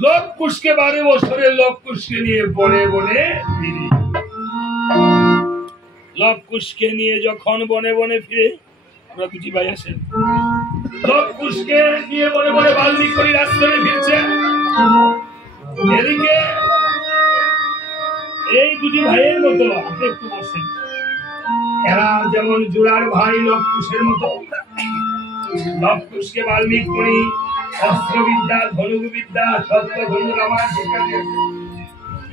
লোক কুশকে 12 বছরের লোক কুশকে নিয়ে বনে বনে ফিরে, লোক কুশকে নিয়ে যখন বনে বনে ফিরে আমরা দুটি ভাই আসেন, লোক কুশকে নিয়ে বনে বনে বাল্মীকি আশ্রমে ফিরছে। এদিকে এই দুটি ভাইয়ের মতো আপনি একটু বসেন, এরা যেমন জোড়ার ভাই লোক কুশের মতো লবকুশকে বাল্মীকি মুনি অস্ত্রবিদ্যা, ধনুর্বিদ্যা, সত্যখণ্ড রামায়ণ শিক্ষা দিয়েছে।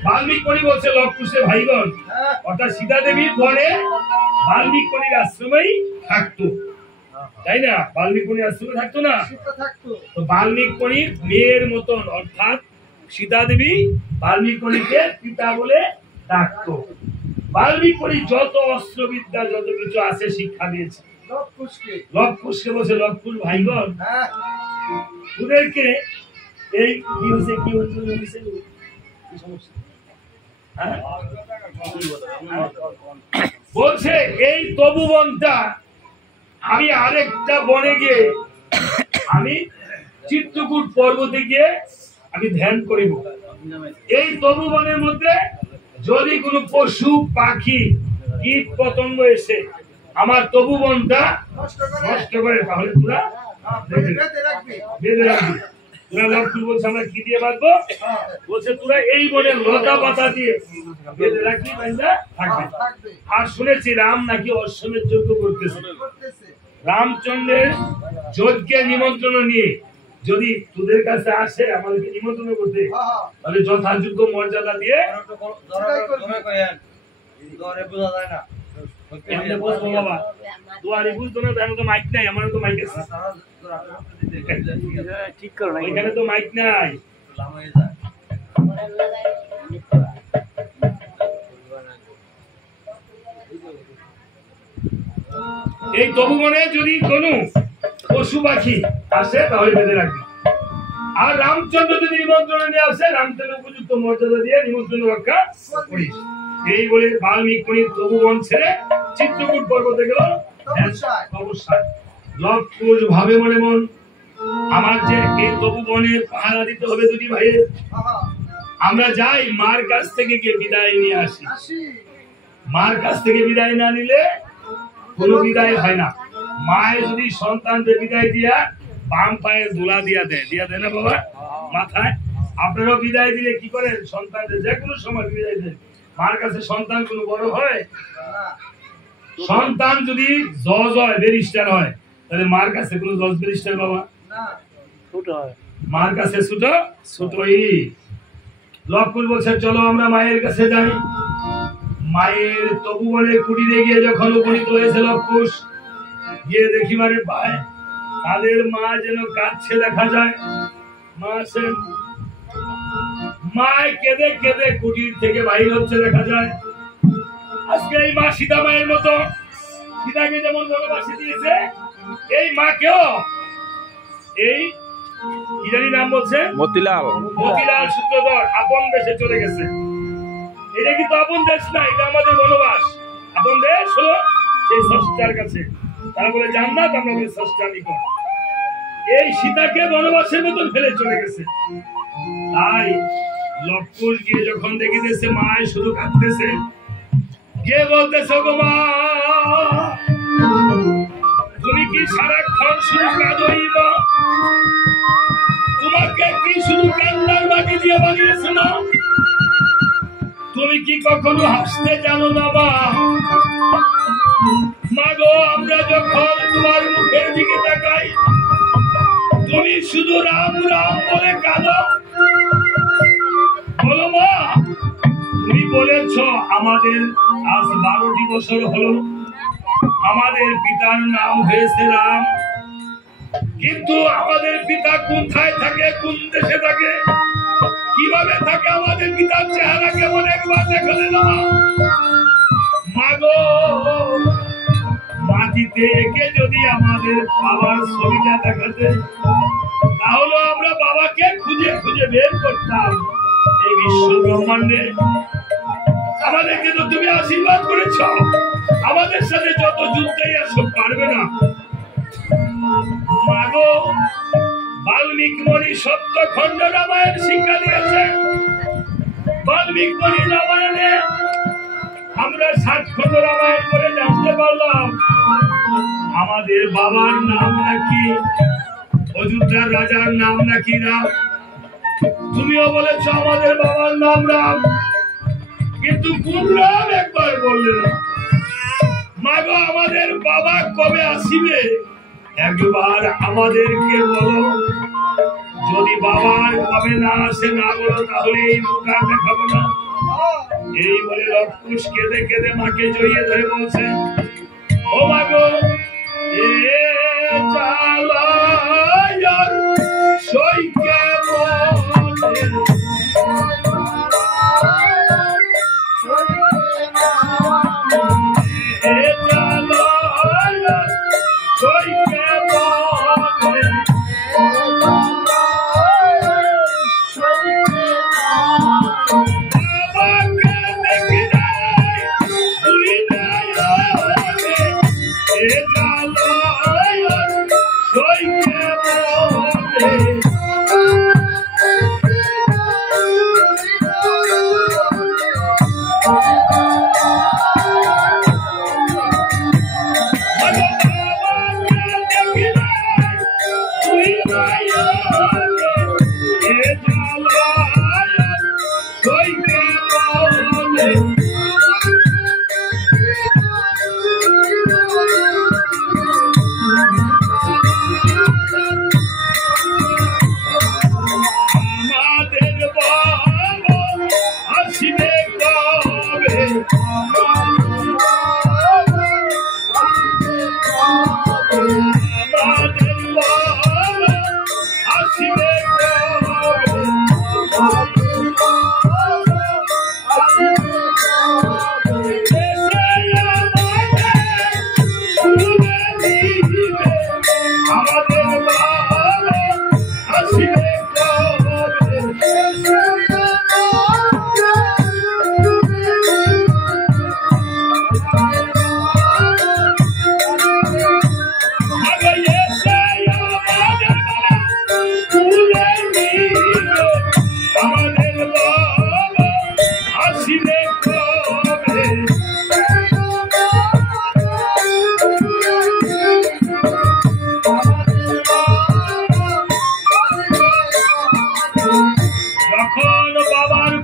বাল্মীকি মুনি বলছে লবকুশের ভাইগণ অর্থাৎ সীতা দেবীর বনে বাল্মীকি মুনির আশ্রমেই থাকতো, তাই না? বাল্মীকি মুনির আশ্রমে থাকতো না? তো বাল্মীকি মুনির মেয়ের মতন অর্থাৎ সীতা দেবী বাল্মীকি মুনিকে পিতা বলে ডাকতো। বাল্মীকি মুনি যত অস্ত্রবিদ্যা যত কিছু আছে শিক্ষা দিয়েছে লবকুশকে বলছে লবকুশ ভাইগণ ওদেরকে এই কি হয়েছে কি হয়েছে বলছে এই তপোবনটা আমি আরেকটা বনে গিয়ে আমি চিত্রকূট পর্বতে গিয়ে আমি ধ্যান করিব। এই তপোবনের মধ্যে যদি কোনো পশু পাখি কীট পতঙ্গ এসে আমার তপোবনটা নষ্ট করে তাহলে তোরা বেঁধে রাখবি। তোরা লবকুশ বলছে আমরা কি দিয়ে বাঁধবো? বলছে তোরা এই বনে লতা পাতা দিয়ে বেঁধে রাখবি, থাকবে। আর শুনেছি রাম নাকি অশ্বমেধ যজ্ঞ করতেছে। রামচন্দ্রের যজ্ঞের নিমন্ত্রণ নিয়ে যদি তোদের কাছে আসে আমাদেরকে নিমন্ত্রণ করতে, তাহলে যথাযোগ্য মর্যাদা দিয়ে মাইক নাই, আমার তো মাইক আছে, ঠিক করো না, এখানে তো মাইক নাই। এই তপোবনে যদি কোনো পশু পাখি আসে তাহলে বেঁধে রাখবি। আর রামচন্দ্র যদি নিমন্ত্রণ নিয়ে আসে রামচন্দ্র উপযুক্ত মর্যাদা দিয়ে নিমন্ত্রণ রক্ষা করিস। এই বলে বাল্মীকি মুনি তপোবন ছেড়ে চিত্রকূট পর্বতে গেল অবস্থায়। লবকুশ ভাবে মনে মন আমার যে এই তপোবনে পাহারা দিতে হবে দুটি ভাইয়ের, আমরা যাই মার কাছ থেকে গিয়ে বিদায় নিয়ে আসি। মার কাছ থেকে বিদায় না নিলে কোনো বিদায় হয় না। মায়ের যদি সন্তানকে বিদায় দিয়া বাম পায়ে দোলা দিয়া দেয় না বাবা মাথায়, আপনারাও বিদায় দিলে কি করেন? সন্তানকে যে কোনো সময় বিদায় দেন। মার কাছে সন্তান কোনো বড় হয়? সন্তান যদি জজ হয়, ব্যারিস্টার হয়, তাহলে মার কাছে কোনো জজ ব্যারিস্টার বাবা ছোট হয়, মার কাছে ছোটই। লবকুশ বলছে চলো আমরা মায়ের কাছে যাই। মায়ের তপোবনের কুটিরে গিয়ে যখন উপনীত হয়েছে লবকুশ, গিয়ে দেখি মানে পায় তাদের মা যেন কাঁদছে দেখা যায়। মা কেঁদে কেঁদে কুটির থেকে বাইর হচ্ছে দেখা যায়। আজকে এই মা সীতা মায়ের মতো সীতাকে যেমন ভালোবাসি দিয়েছে এই মাকেও এই ইরানি নাম বলছে মতিলাল সূত্রধর আপন দেশে চলে গেছে। এটা কিন্তু আপন দেশ না, এটা আমাদের বনবাস। আপন দেশ হলো সেই স্রষ্টার কাছে, তারা বলে জান্নাত, আমরা বলি স্রষ্টার নিকট। এই সীতাকে বনবাসের মতন ফেলে চলে গেছে। তাই লবকুশ গিয়ে যখন দেখিতেছে মায় শুধু কাঁদতেছে, গিয়ে বলতেছে গো মা তুমি কি সারাক্ষণ শুধু কাঁদোই না? তোমাকে কি শুধু কান্নার মাটি দিয়ে বানিয়েছে না? তুমি কি কখনো হাসতে জানো না মা গো? আমরা যখন তোমার মুখের দিকে তাকাই তুমি শুধু রাম রাম বলে কাঁদো। বলো মা, তুমি বলেছ আমাদের আজ 12টি বছর হলো আমাদের পিতার নাম হয়েছে রাম, কিন্তু আমাদের পিতা কোথায় থাকে, কোন দেশে থাকে, কিভাবে থাকে, আমাদের পিতার চেহারা কেমন একবার দেখালে না মা গো? মাটিতে এঁকে যদি আমাদের বাবার ছবিটা দেখাতে তাহলে আমরা বাবাকে খুঁজে খুঁজে বের করতাম এই বিশ্ব ব্রহ্মাণ্ডে। আমাদেরকে তো তুমি আশীর্বাদ করেছ, আমাদের সাথে যত যুদ্ধই আসো পারবে না মা গো। বাল্মীকি মুনি সত্যখণ্ড রামায়ণ শিক্ষা দিয়েছে। বাল্মীকি মুনি রামায়ণে আমরা 7 খণ্ড রামায়ণ করে জানতে পারলাম আমাদের বাবার নাম নাকি অযোধ্যার রাজার নাম নাকি রাম। তুমিও বলেছ আমাদের বাবার নাম রাম, কিন্তু কোন রাম একবার বললে না মা গো। আমাদের বাবা কবে আসিবে একবার আমাদেরকে বলো, যদি বাবার কবে না আসে না বলো তাহলে এই মুখ আর দেখাবো না। এই বলে রক্কুশ কেঁদে কেঁদে মাকে জড়িয়ে ধরে বলছে, ও মা গো, এ জ্বালায়ার সইকে মনে, এ জ্বালায়ার সইকে মনে, আমাকে দেখি নাই তুই নাই আগে, এ জ্বালায়ার সইকে মনে।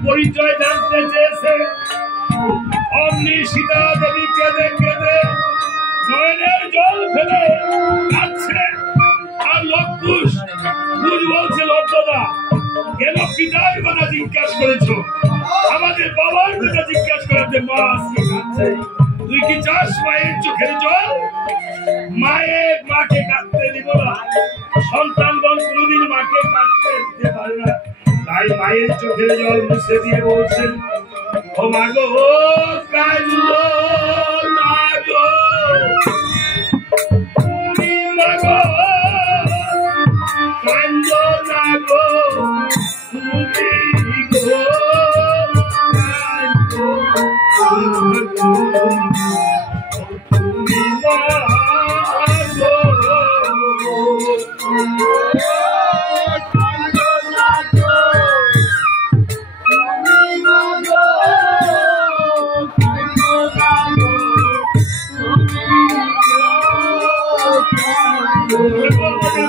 পরিচয় জানতে চেয়েছে, অমনি সীতা দেবী কেঁদে কেঁদে নয়নের জল ফেলে কাঁদছে। আর লক্ষুষ বলছে, লজ্জা কেন পিতার কথা জিজ্ঞাসা করেছো, আমাদের বাবার কথা জিজ্ঞাসা করাতে মা আজকে কাঁদছে। তুই কি চাস মায়ের চোখের জল? মাকে কাঁদতে দিব না, সন্তানগণ কোনদিন মাকে কাঁদতে দিতে পারে না। তাই মায়ের চোখের জল মুছে দিয়ে বলছেন, ও মা গো, কাঁদো না গো, তুমি মা গো, কাঁদো না গো, তুমি গো, কাঁদো না গো, তুমি মা গো।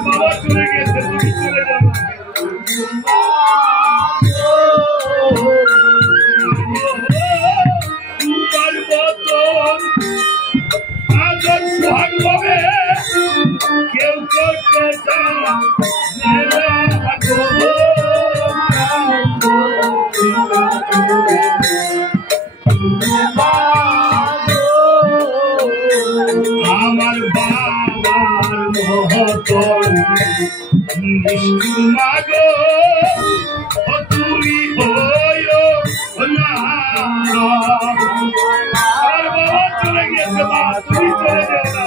বাবা চলে গেছে, তুমি চলে যাবো। তোমার মতন আদর সোহাগ পাবে কেউ করতে চায় আমার বাবার মহতন নিষ্ঠুর মাগো, তুমি হইও না। আর বাবা চলে গেছে, মা তুমি চলে যেও না।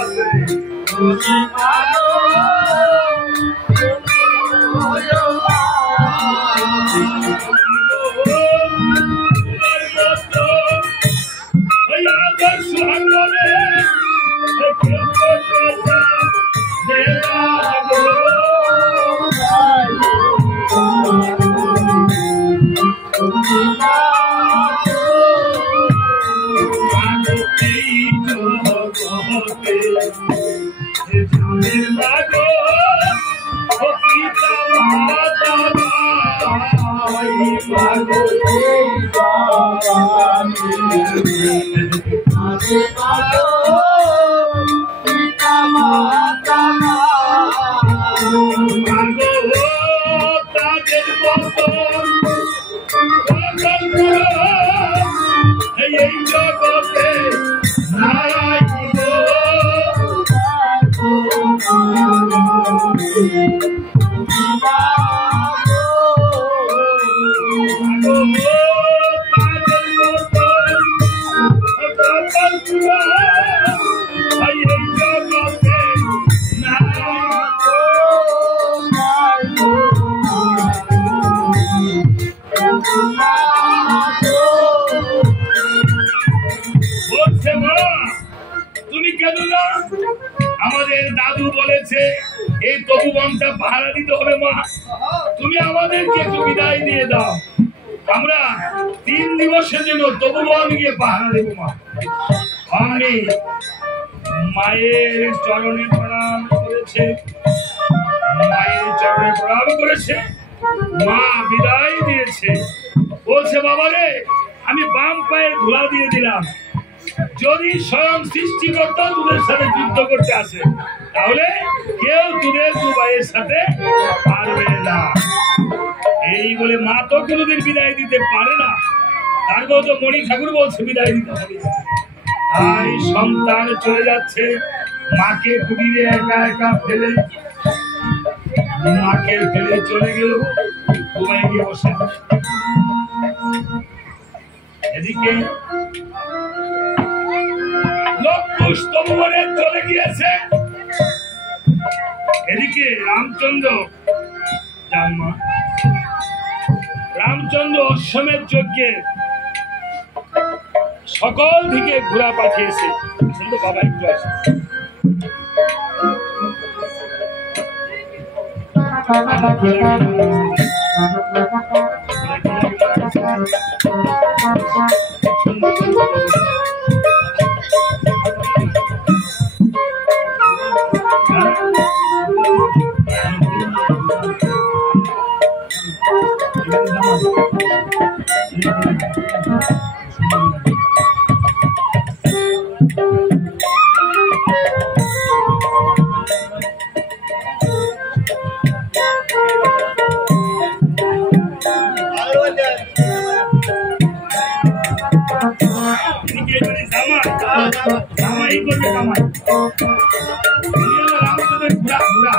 পিতা মাতা তুমি কেন না? আমাদের দাদু বলেছে এই তপুবনটা পাহারা দিতে হবে মা, তুমি আমাদেরকে একটু বিদায় দিয়ে দাও, আমরা 3 দিবসের জন্য তপুবন গিয়ে পাহারা দেব মা। আমি মায়ের চরণে প্রণাম করেছে, মায়ের চরণে প্রণাম করেছে, মা বিদায় দিয়েছে, বলছে বাবা রে আমি বাম পায়ের ধুলা দিয়ে দিলাম, যদি স্বয়ং সৃষ্টিকর্তা তোদের সাথে যুদ্ধ করতে আসে তাহলে কেউ তোদের 2 ভাইয়ের সাথে পারবে না। এই বলে মা তো কোনোদিন বিদায় দিতে পারে না, তারপর তো মণি ঠাকুর বলছে বিদায় দিতে হবে। তাই সন্তান চলে যাচ্ছে, মাকে কুটিরে একা একা ফেলে, মাকে ফেলে চলে গেল, ঘুমায় গিয়ে বসে। এদিকে লক্ষুষ তপবনে চলে গিয়েছে, এদিকে রামচন্দ্র অশ্বমেধ যজ্ঞে সকল দিকে ঘোরা পাঠিয়েছে। বাবা একটু আসে, কামাই করবে কামাই, রামচন্দ্রের ঘোড়া ঘোড়া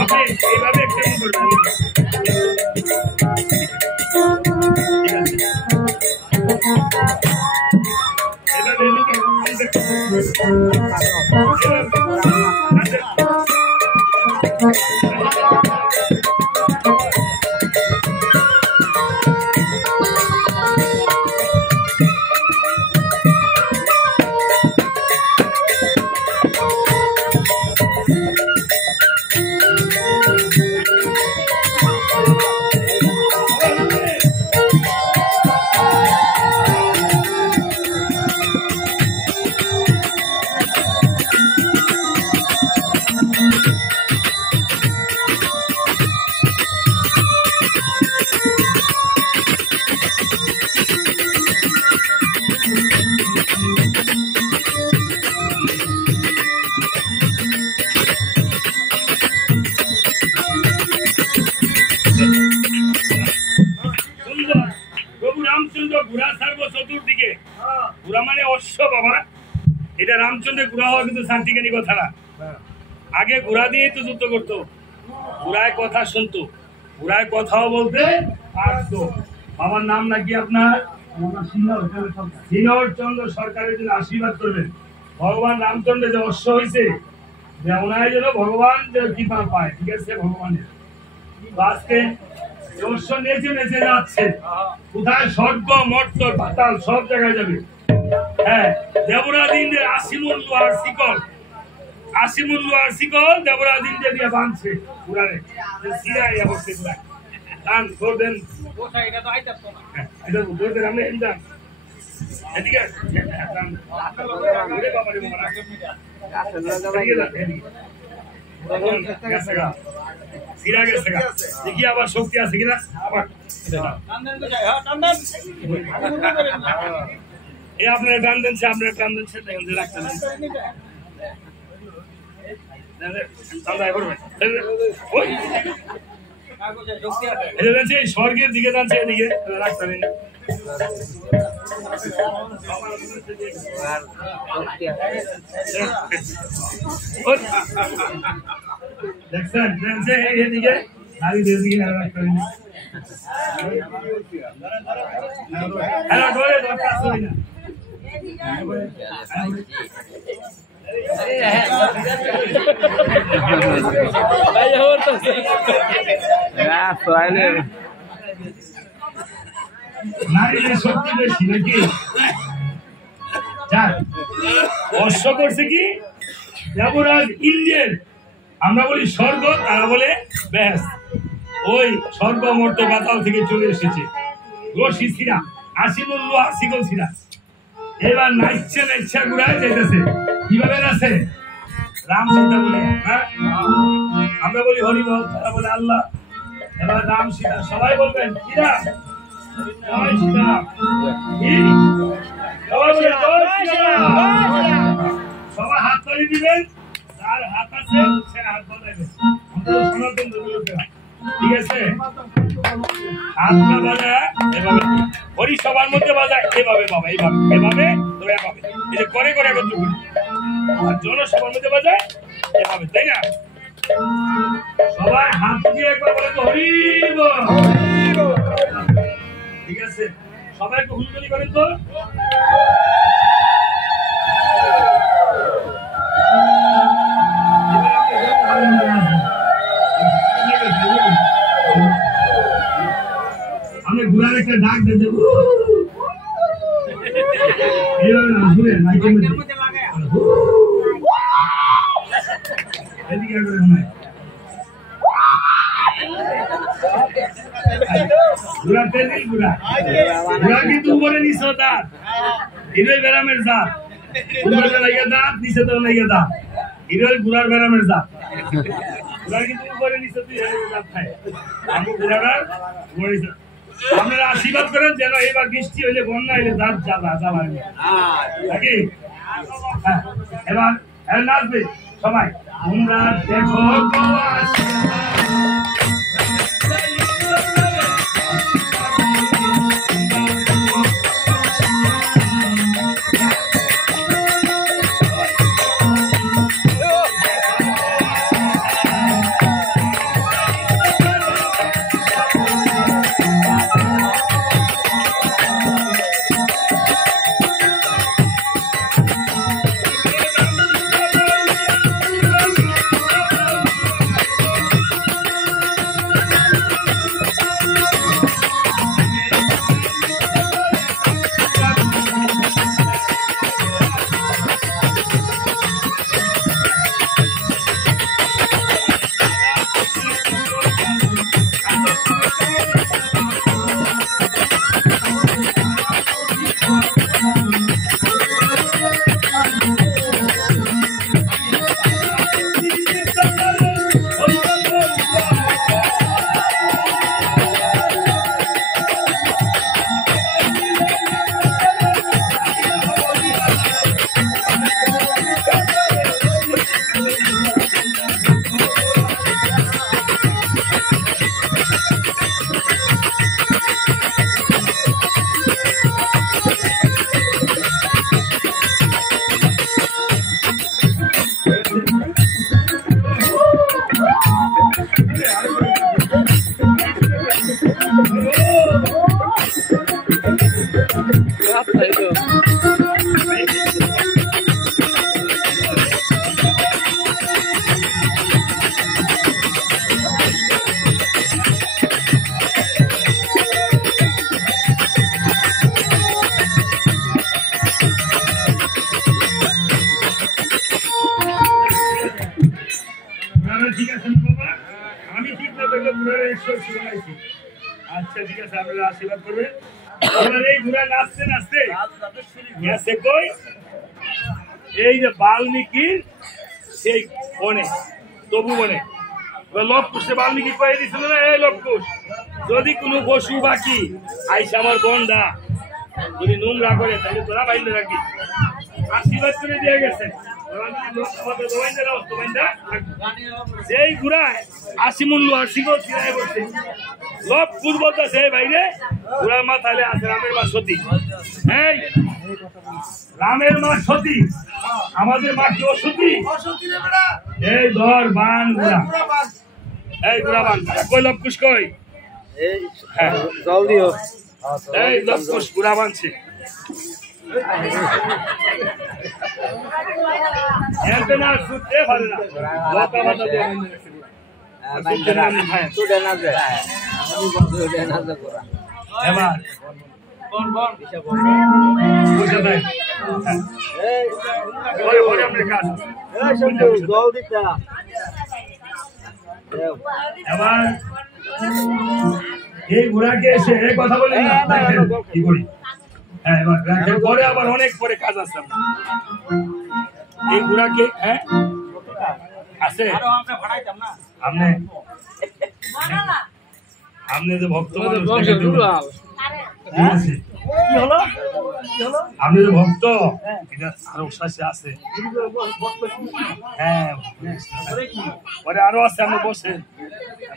আপনি এইভাবে একটু করবেন, চতুর্দিকে ঘোড়া মানে অশ্ব বাবা, এটা রামচন্দ্রের ঘোড়া হওয়া কিন্তু শান্তিকানী কথা না। আগে ঘোড়া দিয়েই তো যুদ্ধ করতো, ঘোড়ায় কথা শুনতো, ঘোড়ায় কথাও বলতে পারতো। বাবার নাম নাকি আপনার শ্রীনরচন্দ্র সরকারের জন্য আশীর্বাদ করবেন। ভগবান রামচন্দ্রের যে অশ্ব হয়েছে ওনার জন্য ভগবান যে কৃপা পায়, ঠিক আছে ভগবানের। আজকে অশ্ব নেচে নেচে যাচ্ছে, কোথায় স্বর্গ মর্ত পাতাল সব জায়গায় যাবে। হ্যাঁ, দেবরাজেন্দ্রের 80 মণ লোহার শিকল, 80 মণ লোহার শিকল দেবরাজেন্দ্র দিয়ে বাঁধছে পুরারে, সিরাই অবস্থা পুরা কান ধরবেন। এটা তো আইতাতো না, এটা ধরবেন আমরা এন্ডাম এদিকে ওরে বাবা রে বাবা সিরা গেছে গা, দেখি আবার শক্তি আছে কিনা। আবার এই আপনারা টান দেন, আপনারা টান দেন, রাখতে স্বর্গের দিকে যাচ্ছে, এদিকে রাখতে দেখছেন এদিকে রাখতে হ্যালো ধরে দরকার আছে না নারীদের শক্তি বেশি নাকি যাক অশ্ব করছে কি দেবরাজ ইন্দ্রের আমরা বলি স্বর্গ তারা বলে ব্যাস ওই স্বর্গ মর্ত পাতাল থেকে চলে এসেছে রশি ছিরা আসিমুল্লু আসিগল ছিরা এবার নাইচ্ছে নাইচ্ছা ঘুরায় যেতেছে কিভাবে আছে রাম সীতা বলে আমরা বলি হরিবল তারা বলে আল্লাহ এবার রাম সীতা সবাই বলবেন কিরা জয় সীতারাম সবাই বলে জয় সীতারাম সবাই হাত তালি দিবেন যার হাত আছে সে হাত বাজাবে সনাতন ধর্মীয় ঠিক আছে হাত না বাজায় এভাবে হরি সবার মধ্যে বাজায় এভাবে বাবা এইভাবে এভাবে তবে এভাবে এই যে করে করে একত্র করি আর জনসভার মধ্যে বাজায় এভাবে তাই না সবাই হাত দিয়ে একবার বলে তো হরি বল ঠিক আছে সবাই একটু হুলুলি করেন তো আমি ঘুরার একটা ডাক দিয়ে দেবো এইভাবে না ঘুরে লাইটের মধ্যে এদিকে করে মনে ঘুরা তেজি ঘুরা ঘুরা কিন্তু উপরে নিচে দাঁত হিরোই ব্যারামের জাত উপরে লাগিয়ে দাঁত নিচে তো লাগিয়ে দাঁত হিরোই ঘুরার ব্যারামের জাত ঘুরা কিন্তু উপরে নিচে তুই দাঁত খায় আমি ঘুরার উপরে আপনারা আশীর্বাদ করেন যেন এবার বৃষ্টি হইলে বন্যা হইলে দাঁত যাবা নাকি এবার নাচবে সবাই তোমরা দেখো আচ্ছা ঠিক আছে আপনারা আশীর্বাদ করবেন এই ঘোড়া নাচতে নাচতে গেছে কই এই যে বাল্মীকির সেই বনে তবু বনে লবকুশে বাল্মীকি কয়ে দিছিল না এই লবকুশ যদি কোনো পশু পাখি আইসা আমার গন্ডা যদি নোংরা করে তাহলে তোরা বাইন্দে রাখবি আশীর্বাদ করে দিয়ে গেছে যেই ঘুরায় আশি মূল্য আশিগো ছিড়ায় বসে লোক কুশ বলতেছে বাইরে ঘুরার মাথায় আছে রামের মা সতী এই রামের মা সতী আমাদের মা কি অসতী এই ধর বান ঘুরা এই ঘুরা বান কই লোক কুশ কই হ্যাঁ জলদি হোক এই লক্ষ গুড়া বানছে এতে না সুতে ভালো না লতা মাথা দিয়ে এবার বুঝে দেয় ওরে আমরা কাজ এবার এই ঘোড়াকে এসে কথা বলি না কি করি হ্যাঁ এবার রাখের পরে আবার অনেক পরে কাজ আছে এই ঘোড়াকে হ্যাঁ আছে আপনি আপনি যে ভক্ত আপনি যে ভক্ত এটা আরো শাসে আছে হ্যাঁ পরে আরো আছে আপনি বসেন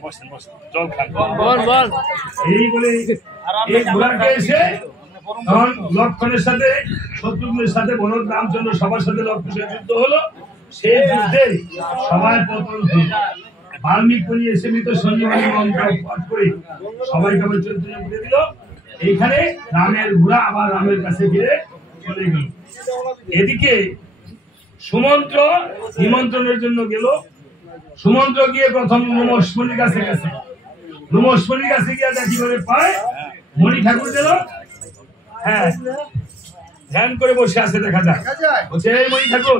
বসেন বসেন জল খান এই বলে এই ঘোড়াকে এসে তখন লক্ষণের সাথে শত্রুঘ্নের সাথে বলদ রামচন্দ্র সবার সাথে লক্ষণের যুদ্ধ হলো সেই যুদ্ধে সবাই পতন হলো বাল্মীকি এসে মৃত সঞ্জীবনী মন্ত্র পাঠ করে সবাইকে আবার চৈতন্য করে দিল এইখানে রামের ঘোড়া আবার রামের কাছে ফিরে চলে গেল এদিকে সুমন্ত্র নিমন্ত্রণের জন্য গেল সুমন্ত্র গিয়ে প্রথম নমস্মণির কাছে গেছে নমস্মণির কাছে গিয়ে দেখি করে পায় মণি ঠাকুর গেল হ্যাঁ ধ্যান করে বসে আছে দেখা যায় বলছে এই মণি ঠাকুর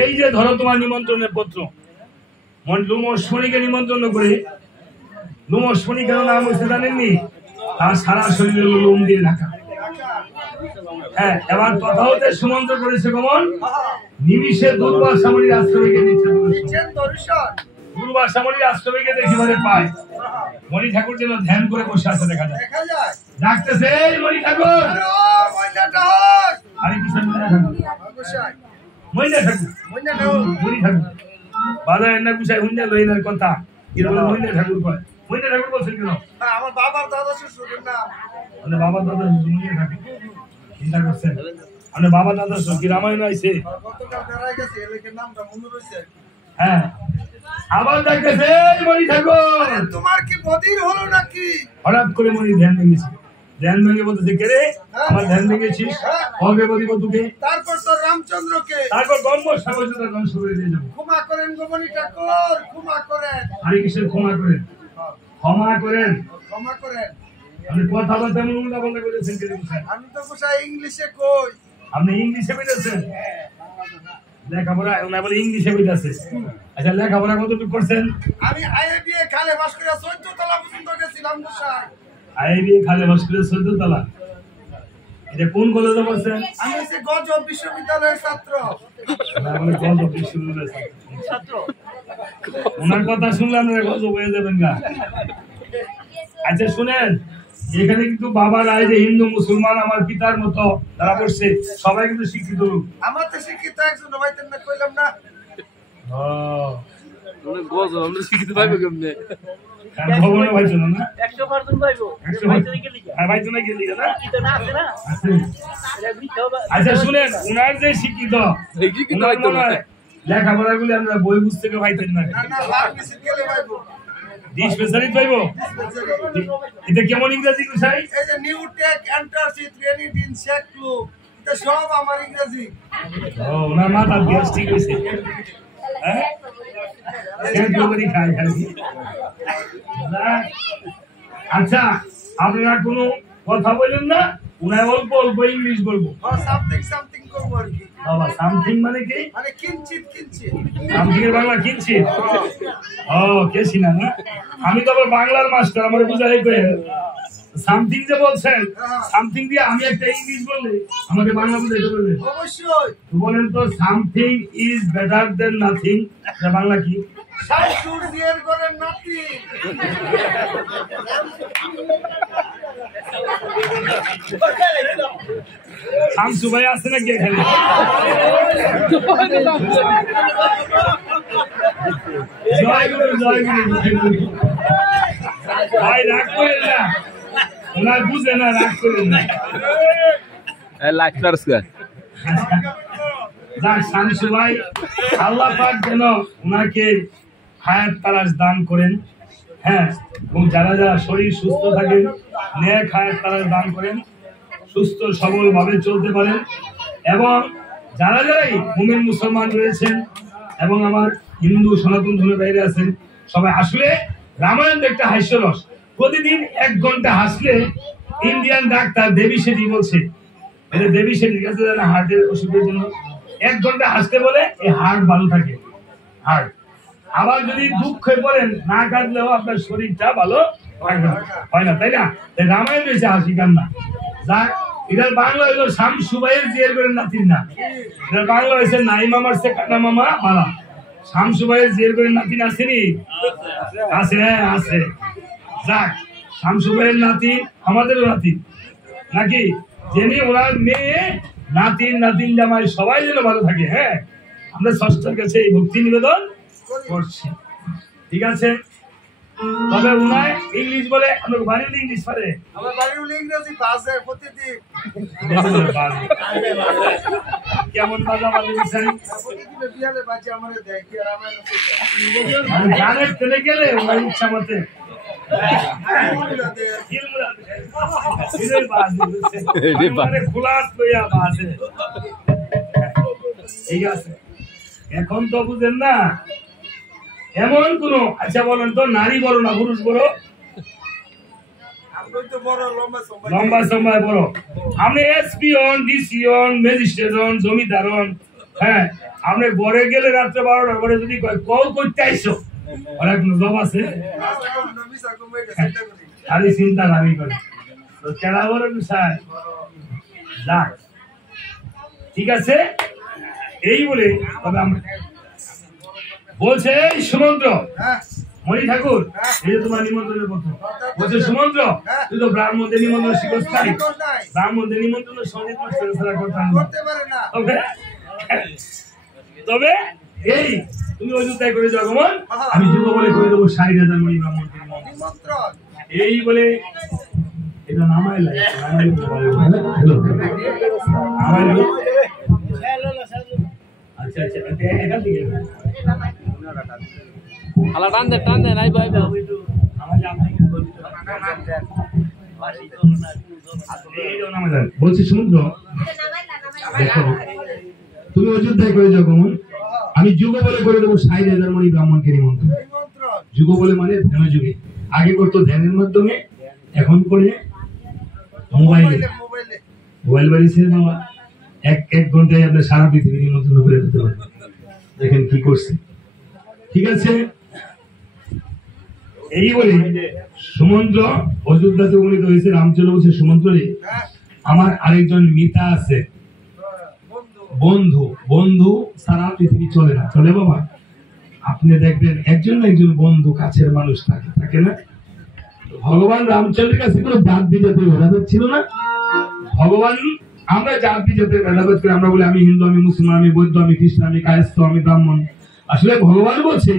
এই যে ধরো তোমার নিমন্ত্রণের পত্র লুমস্মণিকে নিমন্ত্রণ করে লুমস্মণি কেন নাম হয়েছে জানেননি তার সারা শরীরে লোম দিয়ে ঢাকা হ্যাঁ এবার কথা হতে সুমন্ত্র করেছে কমন নিমিষে দুর্বাসামণির আশ্রমে গিয়ে দুর্বাসামণির আশ্রমে গিয়ে দেখি মানে পায় মণি ঠাকুর যেন ধ্যান করে বসে আছে দেখা যায় ডাকতেছে এই মণি ঠাকুর আরে কি মণি ঠাকুর মণি ঠাকুর বাজার না গুছাই হুন্ডা লইনার কথা এরকম মণি ঠাকুর কয় মণি ঠাকুর বলছেন কেন আমার বাবার দাদা শ্বশুরের নাম মানে বাবা দাদা মণি ঠাকুর চিন্তা করছেন মানে বাবা দাদা কি রামায়ণ আইছে গতকাল বেড়াই গেছে এলাকার নামটা মনে রয়েছে হ্যাঁ আবার ডাকতেছে এই মণি ঠাকুর তোমার কি বদির হলো নাকি হঠাৎ করে মণি ধ্যান ভেঙেছে ধ্যান ভেঙে বলতেছে কে রে আমার ধ্যান ভেঙেছিস কবে বলিব তোকে তারপর তো রামচন্দ্রকে তারপর গম্ব সাগরটা ধ্বংস করে দিয়ে যাবো ক্ষমা করেন গোমনি ঠাকুর ক্ষমা করেন হরে কৃষ্ণের ক্ষমা করেন ক্ষমা করেন ক্ষমা করেন আপনি কথা বলতে এমন উল্টা পাল্টা করেছেন কেন আমি তো কোথায় ইংলিশে কই আপনি ইংলিশে বলেছেন লেখাপড়া ওনা বলে ইংলিশে বইতাছে আচ্ছা লেখাপড়া কতটুকু করছেন আমি আইএবিএ খালে পাস করে 14 তলা পর্যন্ত গেছিলাম গোসাই আইবিএ খালে পাস করে 14 তলা এটা কোন কলেজে পড়ছেন আমি সে গজব বিশ্ববিদ্যালয়ের ছাত্র না বলে গজব বিশ্ববিদ্যালয়ের ছাত্র ওনার কথা শুনলে আপনারা গজব হয়ে যাবেন গা আচ্ছা শুনেন এখানে কিন্তু বাবার আয় যে হিন্দু মুসলমান আমার পিতার মতো তারা পড়ছে সবাই কিন্তু শিক্ষিত লোক আমার তো শিক্ষিত একজন ভাইতেন না কইলাম না আমরা শিখিতে পাইবো কেমনে ভগবানের ভাই জন্য না 100% পাইবো ভাই জন্য গেলি না এটা না আছে না এটা মিথ্যা হবে আচ্ছা শুনেন উনার যে শিক্ষিত উনার মনে হয় লেখাপড়া গুলি আমরা বই পুস্তকে পাইতেন না না না ফার্মেসি গেলে পাইবো ডিসপেন্সারি পাইবো এটা কেমন ইংরেজি গুছাই এই যে নিউ টেক এন্টারসি ট্রেনিং ইন শেকলু এটা সব আমার ইংরেজি ওনার মাথা গ্যাস ঠিক হয়েছে হ্যাঁ আচ্ছা আপনারা কোনো কথা বললেন না উনায় অল্প অল্প ইংলিশ বলবো সামথিং করবো আর কি বাবা সামথিং মানে কি মানে কিঞ্চিত সামথিং এর বাংলা কিঞ্চিত ও কেছি না না আমি তো আবার বাংলার মাস্টার আমার বুঝাই করে সামথিং যে বলছেন সামথিং দিয়ে আমি একটা ইংলিশ বললে আমাকে বাংলা বুঝাইতে বলবে অবশ্যই বলেন তো something is better then nothing এটা বাংলা কি শামসুর দিয়ের করে নাতি শামসু ভাই আছে নাকি এখানে জয় গুরু ভাই রাগ করেন না ওনার বুঝে না রাগ করেন না লাইক সাবস্ক্রাইব যাক শামসু ভাই আল্লাহ পাক যেন ওনাকে হায়াত তারাজ দান করেন হ্যাঁ, এবং যারা যারা শরীর সুস্থ থাকেন, ন্যায় খায় তারা দান করেন, সুস্থ সবল ভাবে চলতে পারেন, এবং যারা যারাই মুমিন মুসলমান রয়েছেন এবং আমার হিন্দু সনাতন ধর্মের বাইরে আছেন, সবাই আসলে রামায়ণ একটা হাস্যরস। প্রতিদিন 1 ঘন্টা হাসলে ইন্ডিয়ান ডাক্তার দেবী শেঠি বলছে, এটা দেবী শেঠির কাছে জানা হার্টের অসুখের জন্য 1 ঘন্টা হাসতে বলে এই হার্ট ভালো থাকে। হার্ট আবার যদি দুঃখে পড়েন না কাঁদলেও আপনার শরীরটা ভালো হয় না, তাই না? রামায়ণ রয়েছে হাসি কান্না। যাক, এটার বাংলা হইলো শামসুবাইয়ের জিয়ার করে নাতির না, এটার বাংলা হয়েছে নাই মামার সে কানা মামা মারা। শামসুবাইয়ের জিয়ার করে নাতিন আসেনি? আছে, আছে। যাক, শামসুবাইয়ের নাতি আমাদেরও নাতি নাকি, যিনি ওনার মেয়ে নাতিন নাতিন জামাই সবাই যেন ভালো থাকে। হ্যাঁ, আমরা ষষ্ঠের কাছে এই ভক্তি নিবেদন করছি, ঠিক আছে? তবে উনায় ইংলিশ বলে, আমরা বাড়ির ইংলিশ পারে, আমার বাড়ির ইংরেজি বাজে প্রতিদিন। কেমন বাজা বাজে দিচ্ছেন? প্রতিদিনে বিয়ালে বাজে আমারে দেখি আর আমার গানের চলে গেলে ওনার ইচ্ছা মতে ঠিক আছে। এখন তো বুঝেন না এমন কোন, আচ্ছা বলেন তো, নারী বড় না পুরুষ বড়? লম্বা সময় বড়। আপনি এসপি হন, ডিসি হন, ম্যাজিস্ট্রেট হন, জমিদার হন, হ্যাঁ, আপনি ঘরে গেলে রাত্রে 12টার পরে যদি কল করতে আইসো, ওরা কোনো জব আছে? খালি চিন্তা ভাবি করে তো কেনা বড় বিষয়। যাক, ঠিক আছে। এই বলে তবে আমরা বলছে এই সুমন্ত্র মণি ঠাকুর, এই যে তোমার নিমন্ত্রণের পত্র বলছে, সুমন্ত্র তুই তো ব্রাহ্মণদের নিমন্ত্রণ শিখস নাই, ব্রাহ্মণদের নিমন্ত্রণ সঙ্গীত ছাড়া করতে পারে না। তবে এই তুমি অযোধ্যায় করে যাও গমন, আমি যুব বলে করে দেবো 60,000 মণি ব্রাহ্মণকে নিমন্ত্রণ। এই বলে এটা নামাই লাগে, আচ্ছা আচ্ছা, এখান থেকে আলা টান দে নাই ভাই বলছি সমুদ্র, দেখো তুমি অযোধ্যায় করে যাও গমন, আমি যুগ বলে করে দেবো 60,000 মণি ব্রাহ্মণকে নিমন্ত্রণ। যুগ বলে মানে ধ্যান যুগে, আগে করতো ধ্যানের মাধ্যমে, এখন করে মোবাইল বাড়িছে বাবা। 1 ঘন্টায় আপনার সারা পৃথিবী নিমন্ত্রণ করে দিতে পারেন। দেখেন কি করছে, ঠিক আছে? এই বলে সুমন্ত্র অযোধ্যাতে উপনীত হয়েছে। রামচন্দ্র বলছে, সুমন্ত্র রে, আমার আরেকজন মিতা আছে, বন্ধু, বন্ধু সারা পৃথিবী চলে না, চলে বাবা? আপনি দেখবেন একজন না একজন বন্ধু, কাছের মানুষ থাকে না? ভগবান রামচন্দ্রের কাছে কোনো জাত বিজাতের ভেদাভেদ ছিল না। ভগবান, আমরা জাত বিজাতের ভেদাভেদ করে আমরা বলি আমি হিন্দু, আমি মুসলমান, আমি বৌদ্ধ, আমি খ্রিস্টান, আমি কায়স্থ, আমি ব্রাহ্মণ। আসলে ভগবান বলছে